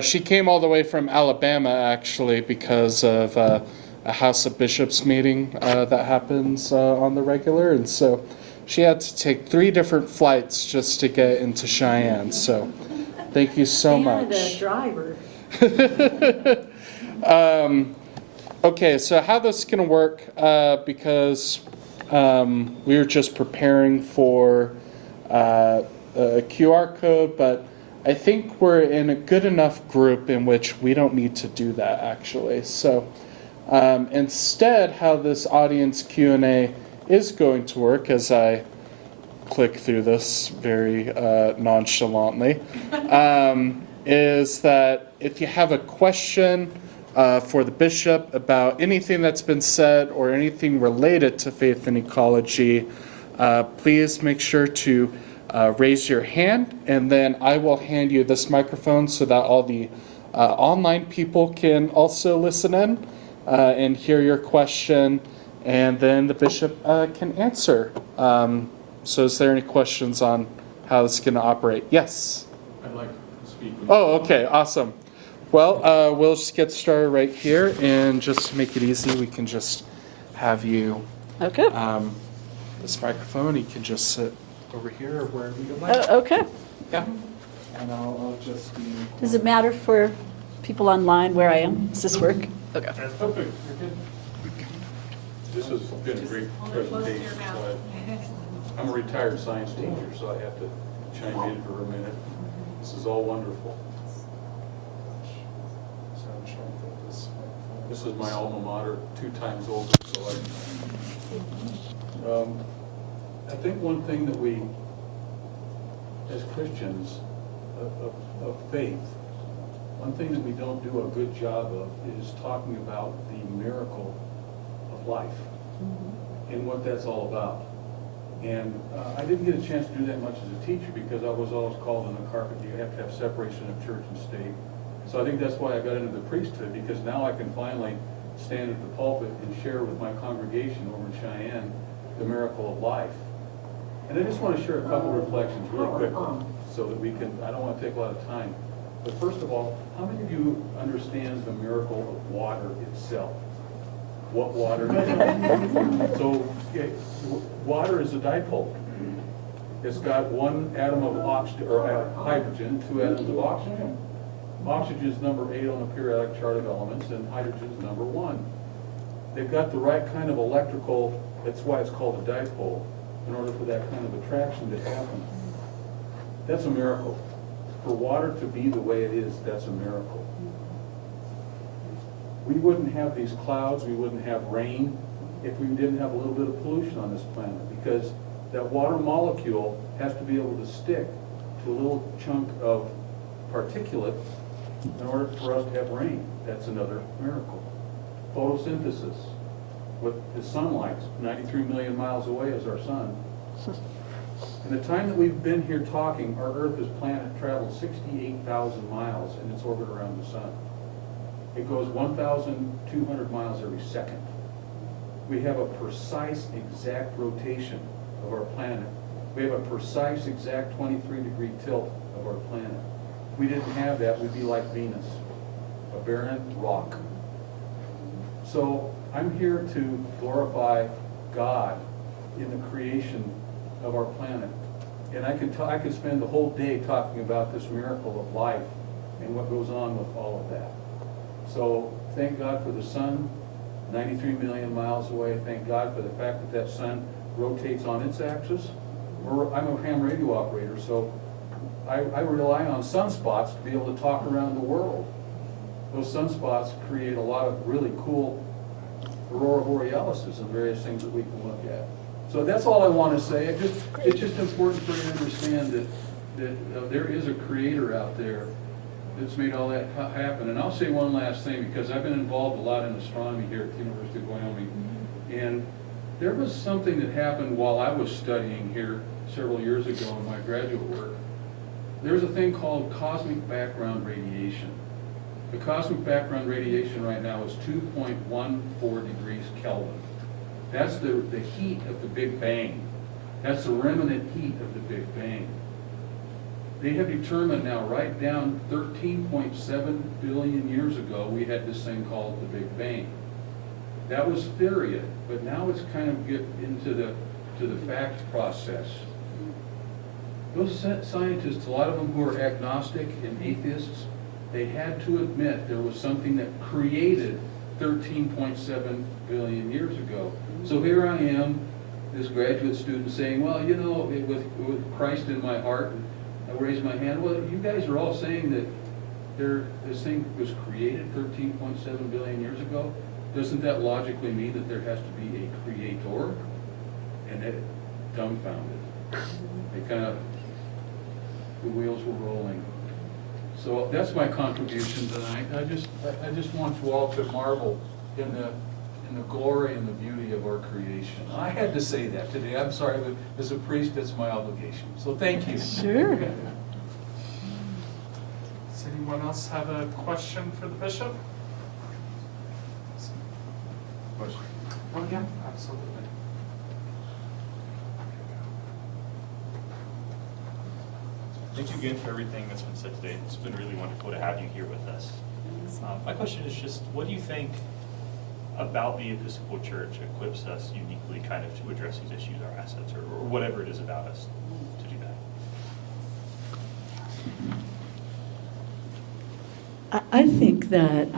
she came all the way from Alabama, actually, because of a House of Bishops meeting that happens on the regular. And so she had to take 3 different flights just to get into Cheyenne. So thank you so much. And a driver. Okay, so how this is going to work, because We were just preparing for a QR code, but I think we're in a good enough group in which we don't need to do that, actually. So instead, how this audience Q&A is going to work, as I click through this very nonchalantly, is that if you have a question for the bishop about anything that's been said or anything related to faith and ecology, please make sure to raise your hand, and then I will hand you this microphone so that all the online people can also listen in and hear your question, and then the bishop can answer. So is there any questions on how this is going to operate? Yes? I'd like to speak. Oh, okay, awesome. Well, we'll just get started right here, and just to make it easy, we can just have you Okay. this microphone. You can just sit over here or wherever you like. Okay. Yeah. And I'll just be. Does it matter for people online where I am? Does this work? Okay. That's perfect. You're good. This has been a great presentation. I'm a retired science teacher, so I have to chime in for a minute. This is all wonderful. So I'm trying to put this microphone. This is my alma mater, 2 times over, so I think one thing that we, as Christians of faith, one thing that we don't do a good job of is talking about the miracle of life and what that's all about. And I didn't get a chance to do that much as a teacher because I was always called on the carpet. You have to have separation of church and state. So I think that's why I got into the priesthood, because now I can finally stand at the pulpit and share with my congregation over in Cheyenne the miracle of life. And I just want to share a couple reflections really quickly so that we can, I don't want to take a lot of time. But first of all, how many of you understand the miracle of water itself? What water is? So water is a dipole. It's got 1 atom of oxygen, or hydrogen, 2 atoms of oxygen. Oxygen is number 8 on the periodic chart of elements, and hydrogen is number 1. They've got the right kind of electrical, that's why it's called a dipole, in order for that kind of attraction to happen. That's a miracle. For water to be the way it is, that's a miracle. We wouldn't have these clouds, we wouldn't have rain if we didn't have a little bit of pollution on this planet, because that water molecule has to be able to stick to a little chunk of particulate in order for us to have rain. That's another miracle. Photosynthesis. What the sunlight, 93 million miles away is our sun. In the time that we've been here talking, our Earth as planet traveled 68,000 miles in its orbit around the sun. It goes 1,200 miles every second. We have a precise, exact rotation of our planet. We have a precise, exact 23-degree tilt of our planet. If we didn't have that, we'd be like Venus, a barren rock. So I'm here to glorify God in the creation of our planet. And I could spend the whole day talking about this miracle of life and what goes on with all of that. So thank God for the sun, 93 million miles away. Thank God for the fact that that sun rotates on its axis. I'm a ham radio operator, so I rely on sunspots to be able to talk around the world. Those sunspots create a lot of really cool aurora borealises and various things that we can look at. So that's all I want to say. It's just important for you to understand that there is a creator out there that's made all that happen. And I'll say one last thing, because I've been involved a lot in astronomy here at the University of Wyoming. And there was something that happened while I was studying here several years ago in my graduate work. There's a thing called cosmic background radiation. The cosmic background radiation right now is 2.14 degrees Kelvin. That's the heat of the Big Bang. That's the remnant heat of the Big Bang. They have determined now, right down 13.7 billion years ago, we had this thing called the Big Bang. That was theory, but now it's kind of get into the facts process. Those scientists, a lot of them who are agnostic and atheists, they had to admit there was something that created 13.7 billion years ago. So here I am, this graduate student saying, well, you know, with Christ in my heart, and I raise my hand. Well, you guys are all saying that this thing was created 13.7 billion years ago. Doesn't that logically mean that there has to be a creator? And it dumbfounded. The wheels were rolling. So that's my contribution tonight. I just want you all to marvel in the glory and the beauty of our creation. I had to say that today. I'm sorry, but as a priest, it's my obligation. So thank you. Sure. Does anyone else have a question for the bishop? Question. Oh, yeah, absolutely. Thank you again for everything that's been said today. It's been really wonderful to have you here with us. My question is just, what do you think about the Episcopal Church equips us uniquely kind of to address these issues, our assets, or whatever it is about us to do that? I think that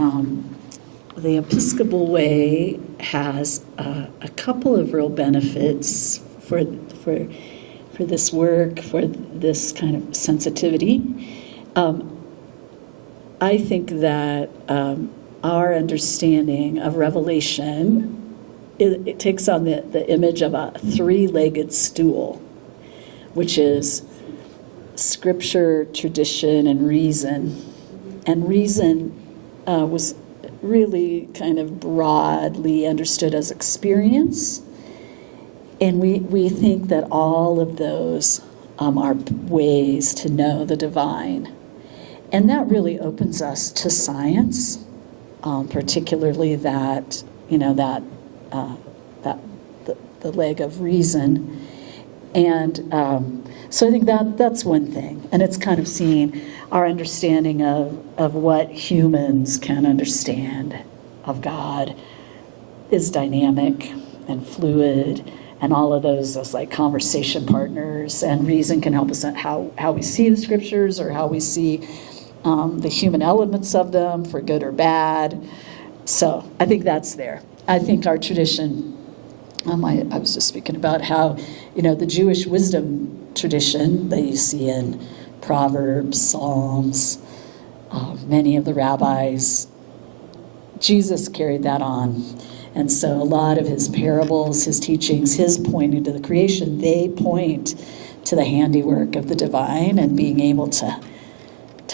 the Episcopal way has a couple of real benefits for this work, for this kind of sensitivity. I think that our understanding of Revelation, it takes on the image of a three-legged stool, which is scripture, tradition, and reason. And reason was really kind of broadly understood as experience. And we think that all of those are ways to know the divine. And that really opens us to science, particularly that, the leg of reason. And so I think that's one thing. And it's kind of seeing our understanding of what humans can understand of God is dynamic and fluid, and all of those as like conversation partners, and reason can help us at how we see the scriptures, or how we see the human elements of them, for good or bad. So I think that's there. I think our tradition, I was just speaking about how, the Jewish wisdom tradition that you see in Proverbs, Psalms, many of the rabbis, Jesus carried that on. And so a lot of his parables, his teachings, his pointing to the creation, they point to the handiwork of the divine and being able to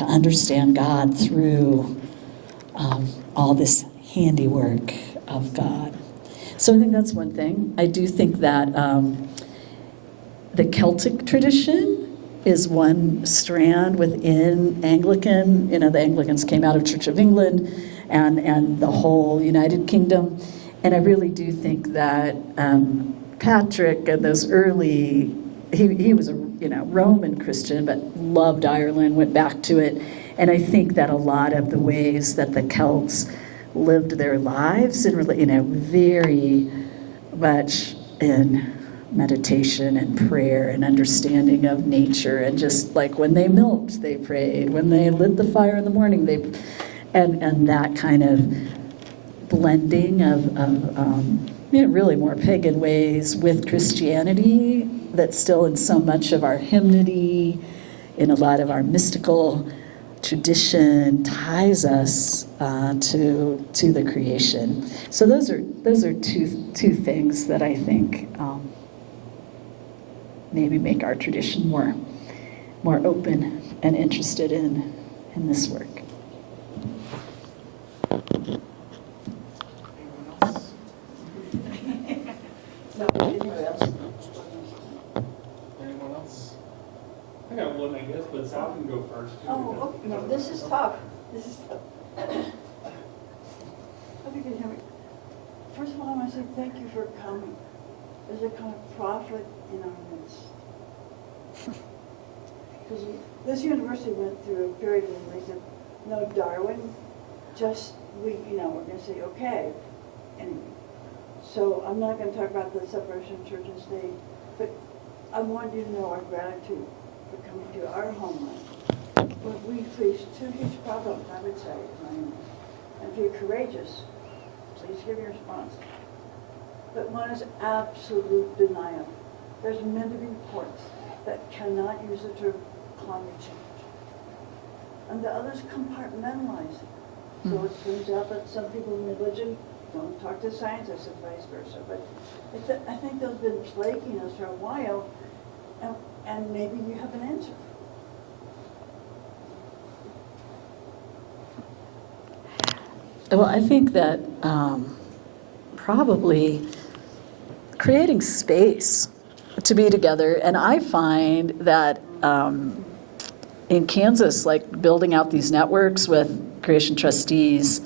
understand God through all this handiwork of God. So I think that's one thing. I do think that the Celtic tradition is one strand within Anglican. The Anglicans came out of Church of England and the whole United Kingdom. And I really do think that Patrick and those early, he was a Roman Christian, but loved Ireland, went back to it. And I think that a lot of the ways that the Celts lived their lives, very much in meditation and prayer and understanding of nature, and just like when they milked, they prayed. When they lit the fire in the morning, and that kind of blending of really more pagan ways with Christianity that's still in so much of our hymnody, in a lot of our mystical tradition, ties us to the creation. So those are two things that I think maybe make our tradition more open and interested in this work. Anyone else? I got one, I guess, but Sal can go first. Oh, okay, no, this is tough. This is tough. I think you can hear me. First of all, I want to say thank you for coming. There's a kind of prophet in our midst. Because this university went through a period when they said, no Darwin, just we're going to say, okay. Anyway, so I'm not going to talk about the separation of church and state, but I want you to know our gratitude for coming to our homeland. But we face two huge problems, I would say. And if you're courageous, please give your response. but one is absolute denial. There's many reports that cannot use the term climate change. And the others compartmentalize it. So it turns out that some people in religion don't talk to scientists and vice versa. But I think those have been plaguing us for a while, and maybe you have an answer. Well, I think that probably creating space to be together. And I find that in Kansas, like building out these networks with creation trustees,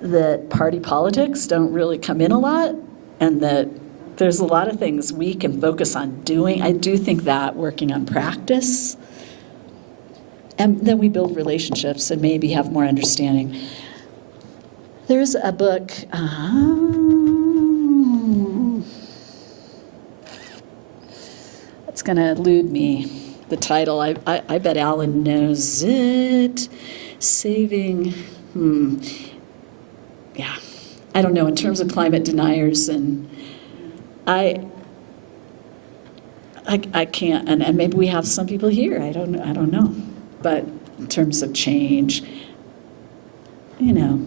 that party politics don't really come in a lot, and that there's a lot of things we can focus on doing. I do think that working on practice, and then we build relationships and maybe have more understanding. There's a book, it's going to elude me, the title. I bet Alan knows it. Saving, yeah, I don't know, in terms of climate deniers, and I can't, and maybe we have some people here, I don't know, but in terms of change, you know,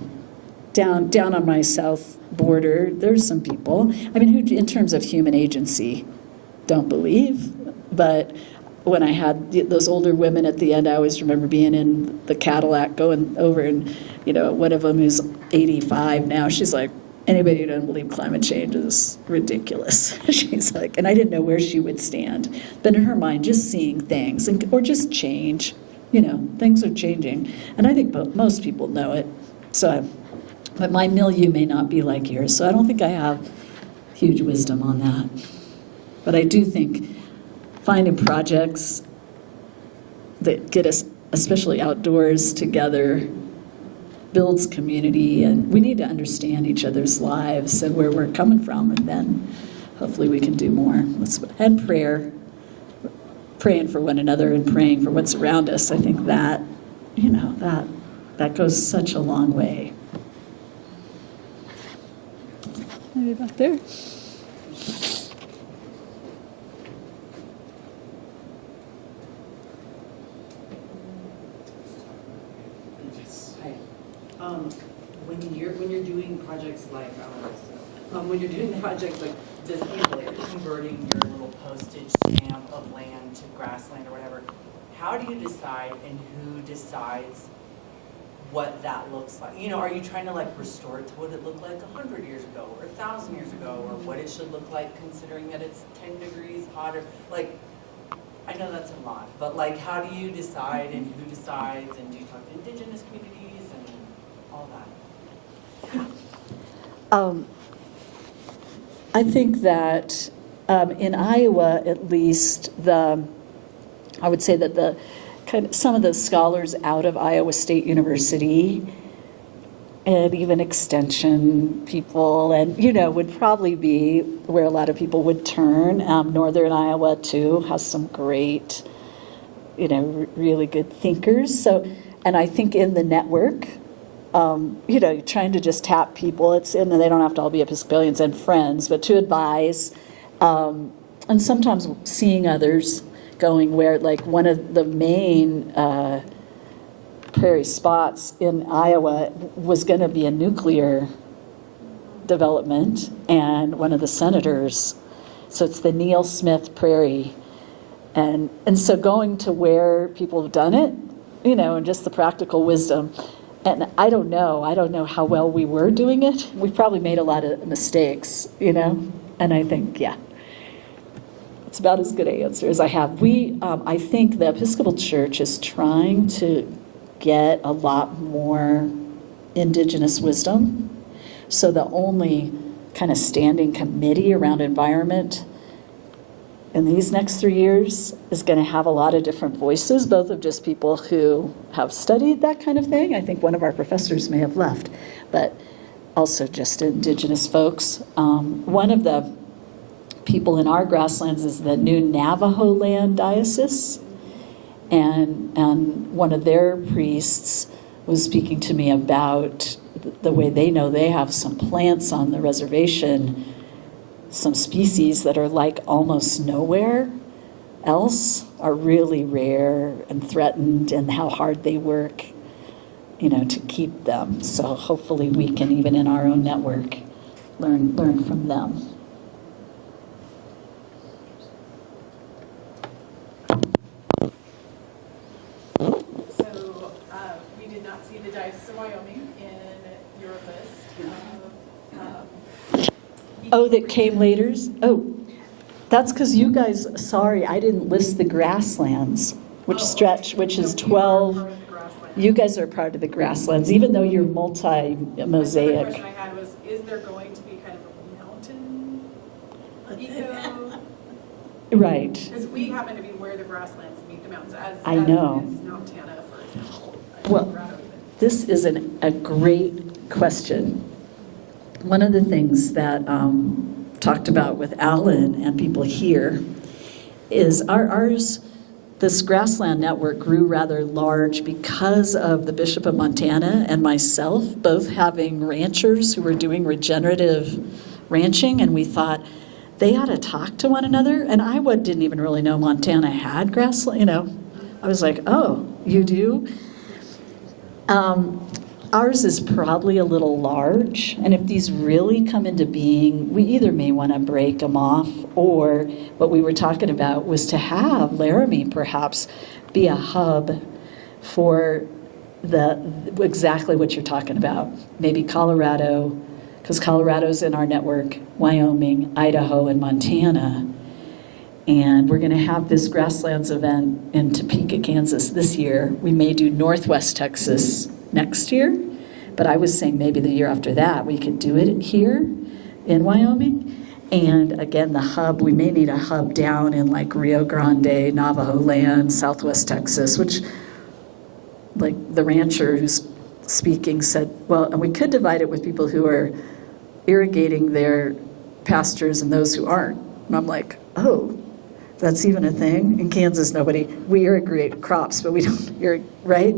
down on my south border, there's some people, I mean, who in terms of human agency don't believe, but when I had those older women at the end, I always remember being in the Cadillac going over, and, you know, one of them who's 85 now, she's like, anybody who doesn't believe climate change is ridiculous. She's like, and I didn't know where she would stand. But in her mind, just seeing things, or just change, you know, things are changing. And I think most people know it. So, but my milieu may not be like yours, so I don't think I have huge wisdom on that. But I do think finding projects that get us, especially outdoors, together, builds community, and we need to understand each other's lives and where we're coming from, and then hopefully we can do more. And praying for one another and praying for what's around us. I think that, you know, that goes such a long way. Maybe back there. When you're doing projects like when you're doing projects like this, converting your little postage stamp of land to grassland or whatever, how do you decide, and who decides what that looks like? You know, are you trying to like restore it to what it looked like 100 years ago or 1,000 years ago, or what it should look like considering that it's 10 degrees hotter? Like, I know that's a lot, but like, how do you decide, and who decides, and do you talk to indigenous communities and all that? I think that in Iowa, at least, I would say that some of the scholars out of Iowa State University, and even extension people, and, you know, would probably be where a lot of people would turn. Northern Iowa, too, has some great, you know, really good thinkers. So, and I think in the network, you know, trying to just tap people, and they don't have to all be Episcopalians and friends, but to advise, and sometimes seeing others going where, like, one of the main prairie spots in Iowa was going to be a nuclear development, and one of the senators, so it's the Neil Smith Prairie, and so going to where people have done it, you know, and just the practical wisdom. And I don't know how well we were doing it. We probably made a lot of mistakes, you know, and I think, yeah, it's about as good an answer as I have. I think the Episcopal Church is trying to get a lot more indigenous wisdom. So the only kind of standing committee around environment in these next 3 years is going to have a lot of different voices, both of just people who have studied that kind of thing. I think one of our professors may have left, but also just indigenous folks. One of the people in our grasslands is the new Navajo Land Diocese, and one of their priests was speaking to me about the way they know they have some plants on the reservation some species that are like almost nowhere else are really rare and threatened, and how hard they work, to keep them. So hopefully we can, even in our own network, learn from them. So we did not see the Diocese of Wyoming in your list of. Oh, that came later? Oh, that's because you guys, sorry, I didn't list the grasslands, which stretch, which is 12. You guys are part of the grasslands, even though you're The multi-mosaic. question I had was, is there going to be kind of a mountain eco? Right. Because we happen to be where the grasslands meet the mountains, as I know. is Montana, for example. Well, Colorado even. this is a great question. One of the things that talked about with Alan and people here is ours. This grassland network grew rather large because of the Bishop of Montana and myself both having ranchers who were doing regenerative ranching, and we thought they ought to talk to one another. And I didn't even really know Montana had grassland, I was like, oh, you do? Ours is probably a little large, and if these really come into being, we either may want to break them off, or what we were talking about was to have Laramie perhaps be a hub for exactly what you're talking about. Maybe Colorado, because Colorado's in our network, Wyoming, Idaho, and Montana. And we're going to have this grasslands event in Topeka, Kansas this year. We may do Northwest Texas next year, but I was saying maybe the year after that we could do it here in Wyoming. And again, the hub, we may need a hub down in like Rio Grande, Navajo land, Southwest Texas, which like the rancher who's speaking said, well, and we could divide it with people who are irrigating their pastures and those who aren't. And I'm like, oh, that's even a thing? In Kansas, we irrigate crops, but we don't irrigate, right?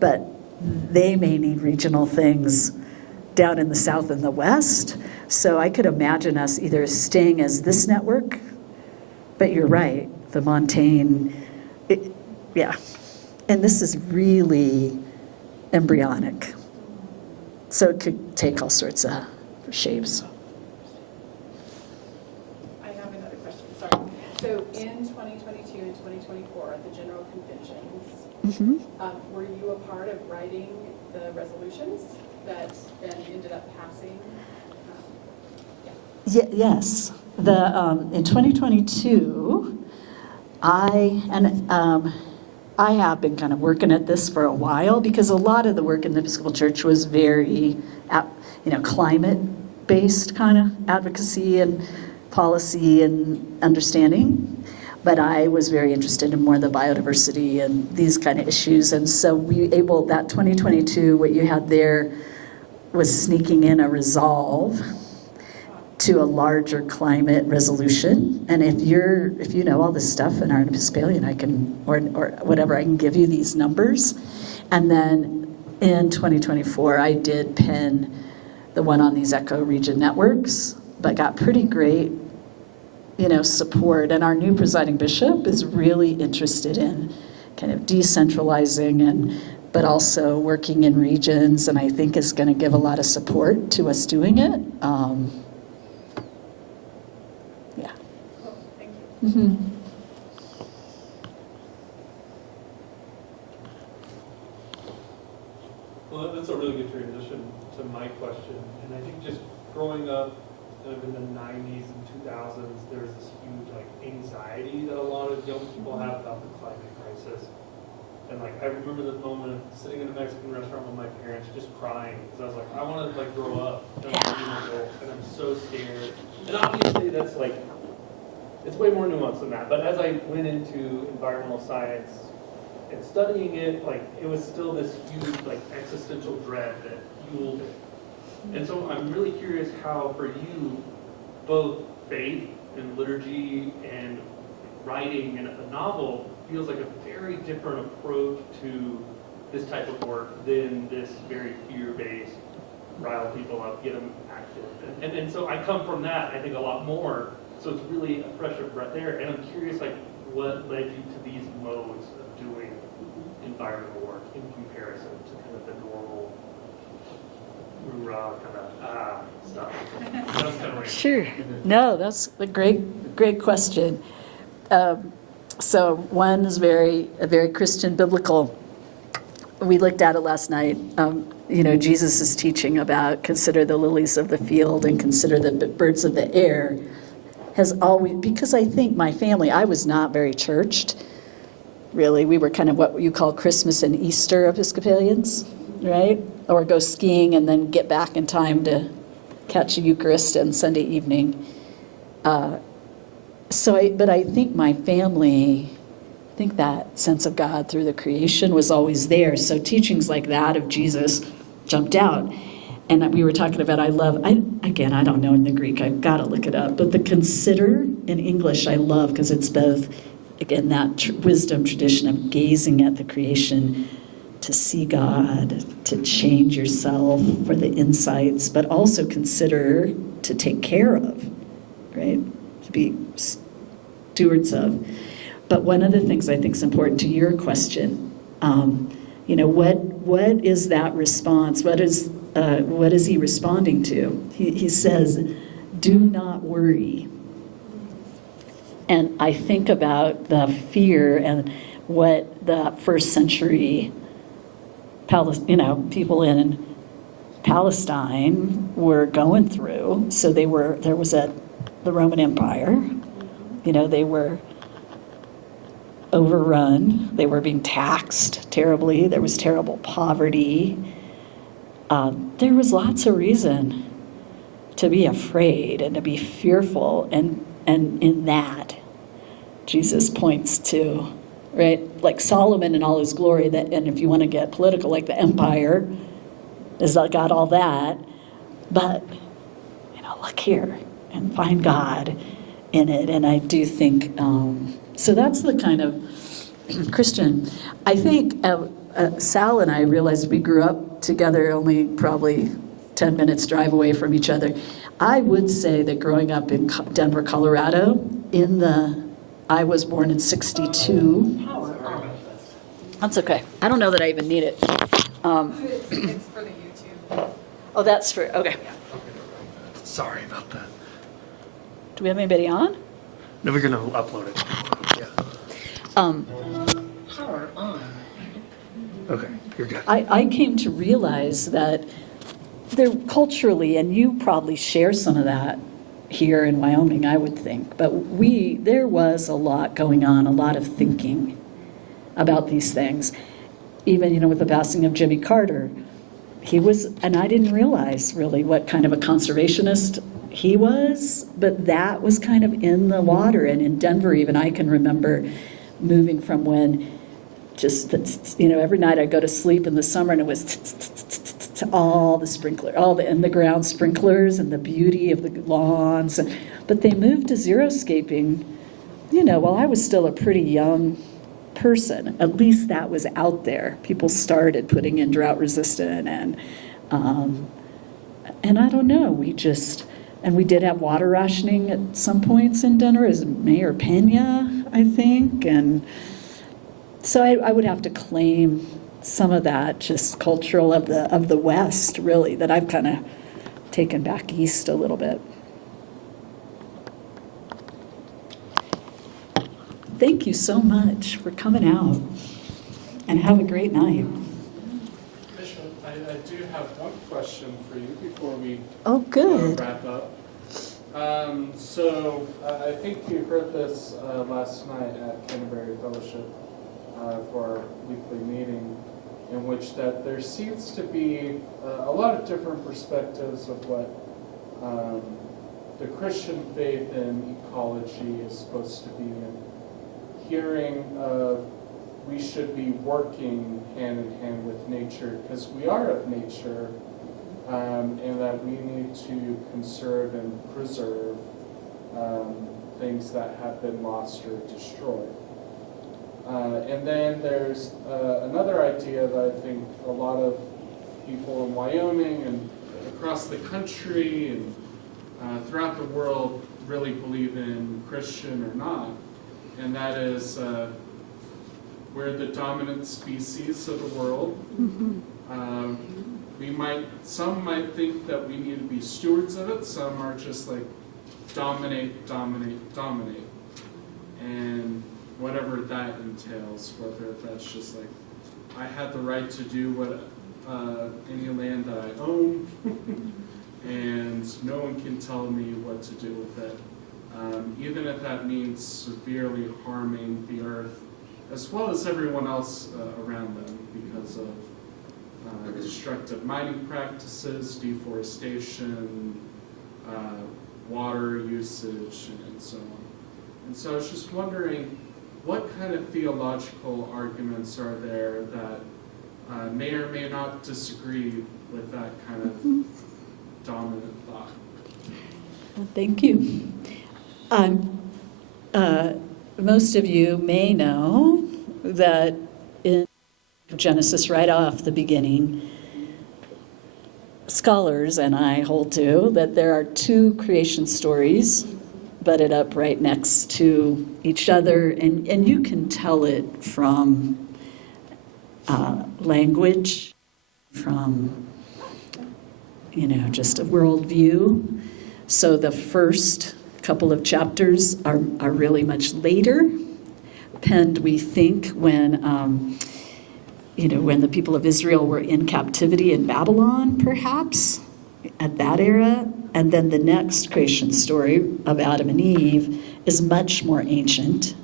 But they may need regional things down in the South and the West. So I could imagine us either staying as this network, but you're right, the Montane, yeah. And this is really embryonic. So it could take all sorts of shapes. I have another question, sorry. So in 2022 and 2024, at the general conventions, were you a part of writing the resolutions that then ended up passing? Yes. In 2022, I have been kind of working at this for a while, because a lot of the work in the Episcopal Church was very, climate-based kind of advocacy and policy and understanding. But I was very interested in more the biodiversity and these kind of issues. And so that 2022, what you had there was sneaking in a resolve to a larger climate resolution. And if you know all this stuff and are an Episcopalian, I can, or whatever, I can give you these numbers. And then in 2024, I did pen the one on these eco-region networks, but got pretty great, support. And our new presiding bishop is really interested in kind of decentralizing but also working in regions, and I think is going to give a lot of support to us doing it. Yeah. Cool, thank you. Mm-hmm. Well, that's a really good transition to my question. And I think just growing up kind of in the 90s and 2000s, there was this huge anxiety that a lot of young people have about the climate crisis. And I remember the moment of sitting in a Mexican restaurant with my parents just crying, because I was like, I want to grow up and be an adult, and I'm so scared. And obviously that's it's way more nuanced than that. But as I went into environmental science and studying it, it was still this huge existential dread that fueled it. And so I'm really curious how, for you, both faith and liturgy and writing and a novel feels like a very different approach to this type of work than this very fear-based rile people up, get them active. And so I come from that, I think, a lot more. So it's really a fresh breath air. And I'm curious, like, what led you to these modes of doing environmental work in comparison to kind of the normal rural kind of stuff? That was kind of random. Sure. No, that's a great question. So one is a very Christian biblical. We looked at it last night. Jesus is teaching about consider the lilies of the field and consider the birds of the air. Has always, because I think my family, I was not very churched, really. We were kind of what you call Christmas and Easter Episcopalians, right? Or go skiing and then get back in time to catch a Eucharist on Sunday evening. But I think my family, I think that sense of God through the creation was always there. So teachings like that of Jesus jumped out. And we were talking about, I don't know in the Greek, I've got to look it up, but the consider in English I love because it's both, again, that wisdom tradition of gazing at the creation to see God, to change yourself for the insights, but also consider to take care of, right? To be stewards of. But one of the things I think is important to your question, what is that response? What is he responding to? He says, do not worry. And I think about the fear and what the first century people in Palestine were going through. So there was the Roman Empire. They were overrun. They were being taxed terribly. There was terrible poverty. There was lots of reason to be afraid and to be fearful. And in that, Jesus points to, right, like Solomon in all his glory, and if you want to get political, like the empire has got all that. But, look here and find God in it. And I do think, so that's the kind of Christian. I think Sal and I realized we grew up together only probably 10 minutes drive away from each other. I would say that growing up in Denver, Colorado, I was born in 62. That's okay. I don't know that I even need it. It's for the YouTube. Oh, that's for, okay. Sorry about that. Do we have anybody on? No, we're going to upload it. Yeah. Power on. Okay, you're good. I came to realize that there culturally, and you probably share some of that here in Wyoming, I would think, but there was a lot going on, a lot of thinking about these things. Even, with the passing of Jimmy Carter, he was, and I didn't realize really what kind of a conservationist he was, but that was kind of in the water. And in Denver, even I can remember moving from when every night I'd go to sleep in the summer and it was all the sprinkler, all the in the ground sprinklers and the beauty of the lawns. But they moved to xeriscaping, while I was still a pretty young person. At least that was out there. People started putting in drought resistant and I don't know, we did have water rationing at some points in Denver as Mayor Pena, I think, and so I would have to claim some of that just cultural of the West, really, that I've kind of taken back east a little bit. Thank you so much for coming out, and have a great night. Bishop, I do have one question for you before we Good. wrap up. I think you heard this last night at Canterbury Fellowship for our weekly meeting, in which that there seems to be a lot of different perspectives of what the Christian faith in ecology is supposed to be, and hearing we should be working hand in hand with nature because we are of nature, and that we need to conserve and preserve things that have been lost or destroyed. And then there's another idea that I think a lot of people in Wyoming and across the country and throughout the world really believe in, Christian or not, and that is we're the dominant species of the world. Some might think that we need to be stewards of it. Some are just like dominate, dominate, dominate, and whatever that entails. Whether that's just like I have the right to do what any land that I own, and no one can tell me what to do with it, even if that means severely harming the earth as well as everyone else around them because of destructive mining practices, deforestation, water usage, and so on. And so I was just wondering, what kind of theological arguments are there that may or may not disagree with that kind of dominant thought? Thank you. Most of you may know that in Genesis, right off the beginning, scholars and I hold to that there are two creation stories butted up right next to each other, and you can tell it from language, from just a worldview. So the first couple of chapters are really much later, penned, we think, when the people of Israel were in captivity in Babylon, perhaps, at that era. And then the next creation story of Adam and Eve is much more ancient,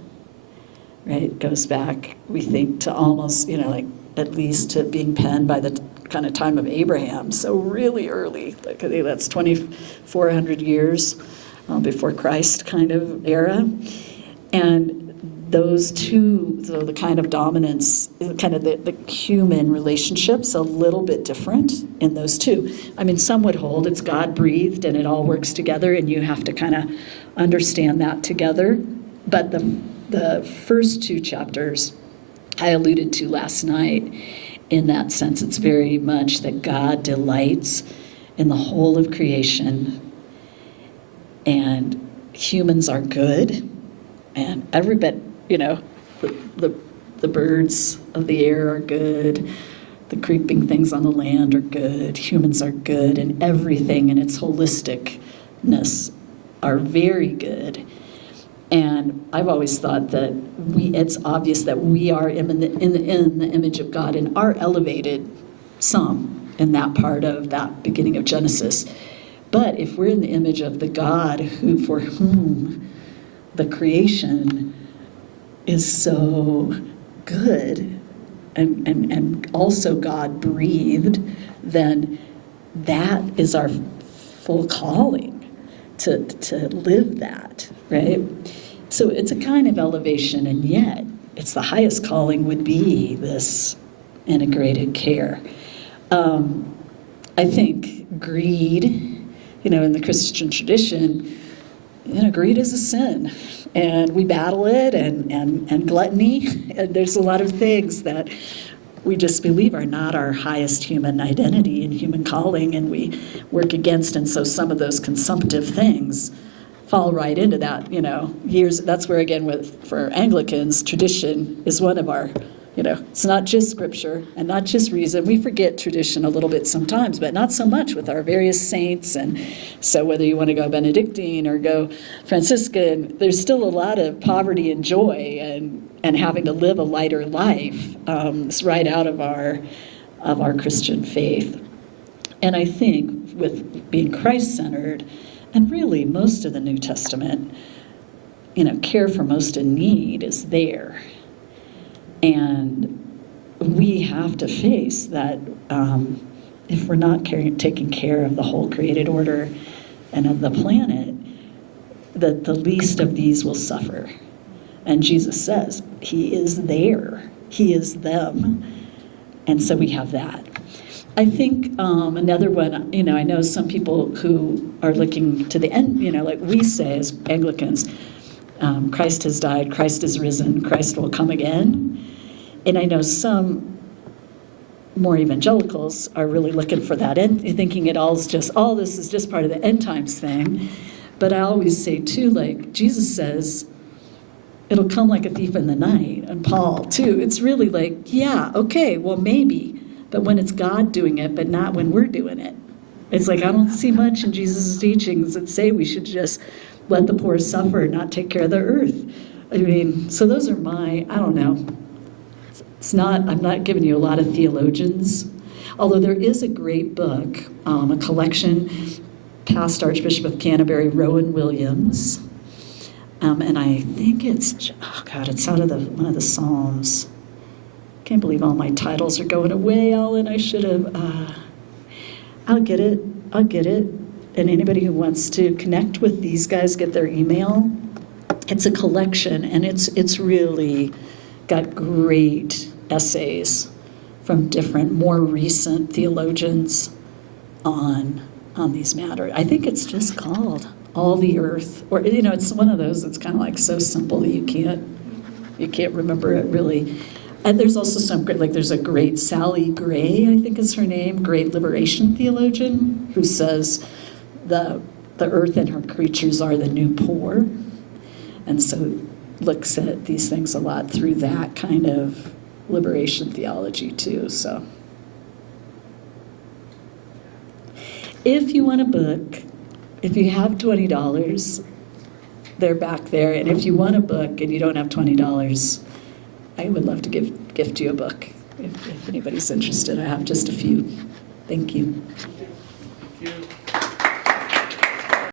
right? It goes back, we think, to almost, at least to being penned by the kind of time of Abraham. So really early, I think that's 2,400 years before Christ kind of era. And those two, so the kind of dominance, kind of the human relationships, a little bit different in those two. I mean, some would hold it's God-breathed and it all works together, and you have to kind of understand that together. But the first two chapters I alluded to last night, in that sense, it's very much that God delights in the whole of creation, and humans are good, and every bit, the birds of the air are good, the creeping things on the land are good, humans are good, and everything in its holisticness are very good. And I've always thought that it's obvious that we are in the image of God and are elevated some in that part of that beginning of Genesis. But if we're in the image of the God for whom the creation is so good and also God breathed, then that is our full calling to live that, right? So it's a kind of elevation, and yet it's the highest calling would be this integrated care. I think greed, in the Christian tradition, greed is a sin, and we battle it, and gluttony, and there's a lot of things that we just believe are not our highest human identity and human calling, and we work against, and so some of those consumptive things fall right into that, years. That's where, again, for Anglicans, tradition is one of our, it's not just scripture and not just reason. We forget tradition a little bit sometimes, but not so much with our various saints. And so whether you want to go Benedictine or go Franciscan, there's still a lot of poverty and joy and having to live a lighter life. It's right out of our Christian faith. And I think with being Christ-centered, and really most of the New Testament, care for most in need is there. And we have to face that if we're not taking care of the whole created order and of the planet, that the least of these will suffer. And Jesus says, He is there. He is them. And so we have that. I think another one, I know some people who are looking to the end, like we say as Anglicans, Christ has died, Christ is risen, Christ will come again. And I know some more evangelicals are really looking for that and thinking all this is just part of the end times thing. But I always say too, like Jesus says, it'll come like a thief in the night, and Paul too. It's really like, yeah, okay, well maybe, but when it's God doing it, but not when we're doing it. It's like I don't see much in Jesus' teachings that say we should just let the poor suffer, not take care of the earth. I mean, so those are I don't know. I'm not giving you a lot of theologians, although there is a great book, a collection, past Archbishop of Canterbury, Rowan Williams, and I think it's out of one of the Psalms. Can't believe all my titles are going away, Alan. I should have. I'll get it. And anybody who wants to connect with these guys, get their email. It's a collection, and it's really got great essays from different, more recent theologians on these matters. I think it's just called All the Earth, or it's one of those that's kind of like so simple that you can't remember it really. And there's also some great, like there's a great Sally Gray, I think is her name, great liberation theologian, who says the earth and her creatures are the new poor, and so looks at these things a lot through that kind of liberation theology too. So if you want a book, if you have $20, they're back there. And if you want a book and you don't have $20, I would love to gift you a book if anybody's interested. I have just a few. Thank you. Thank you.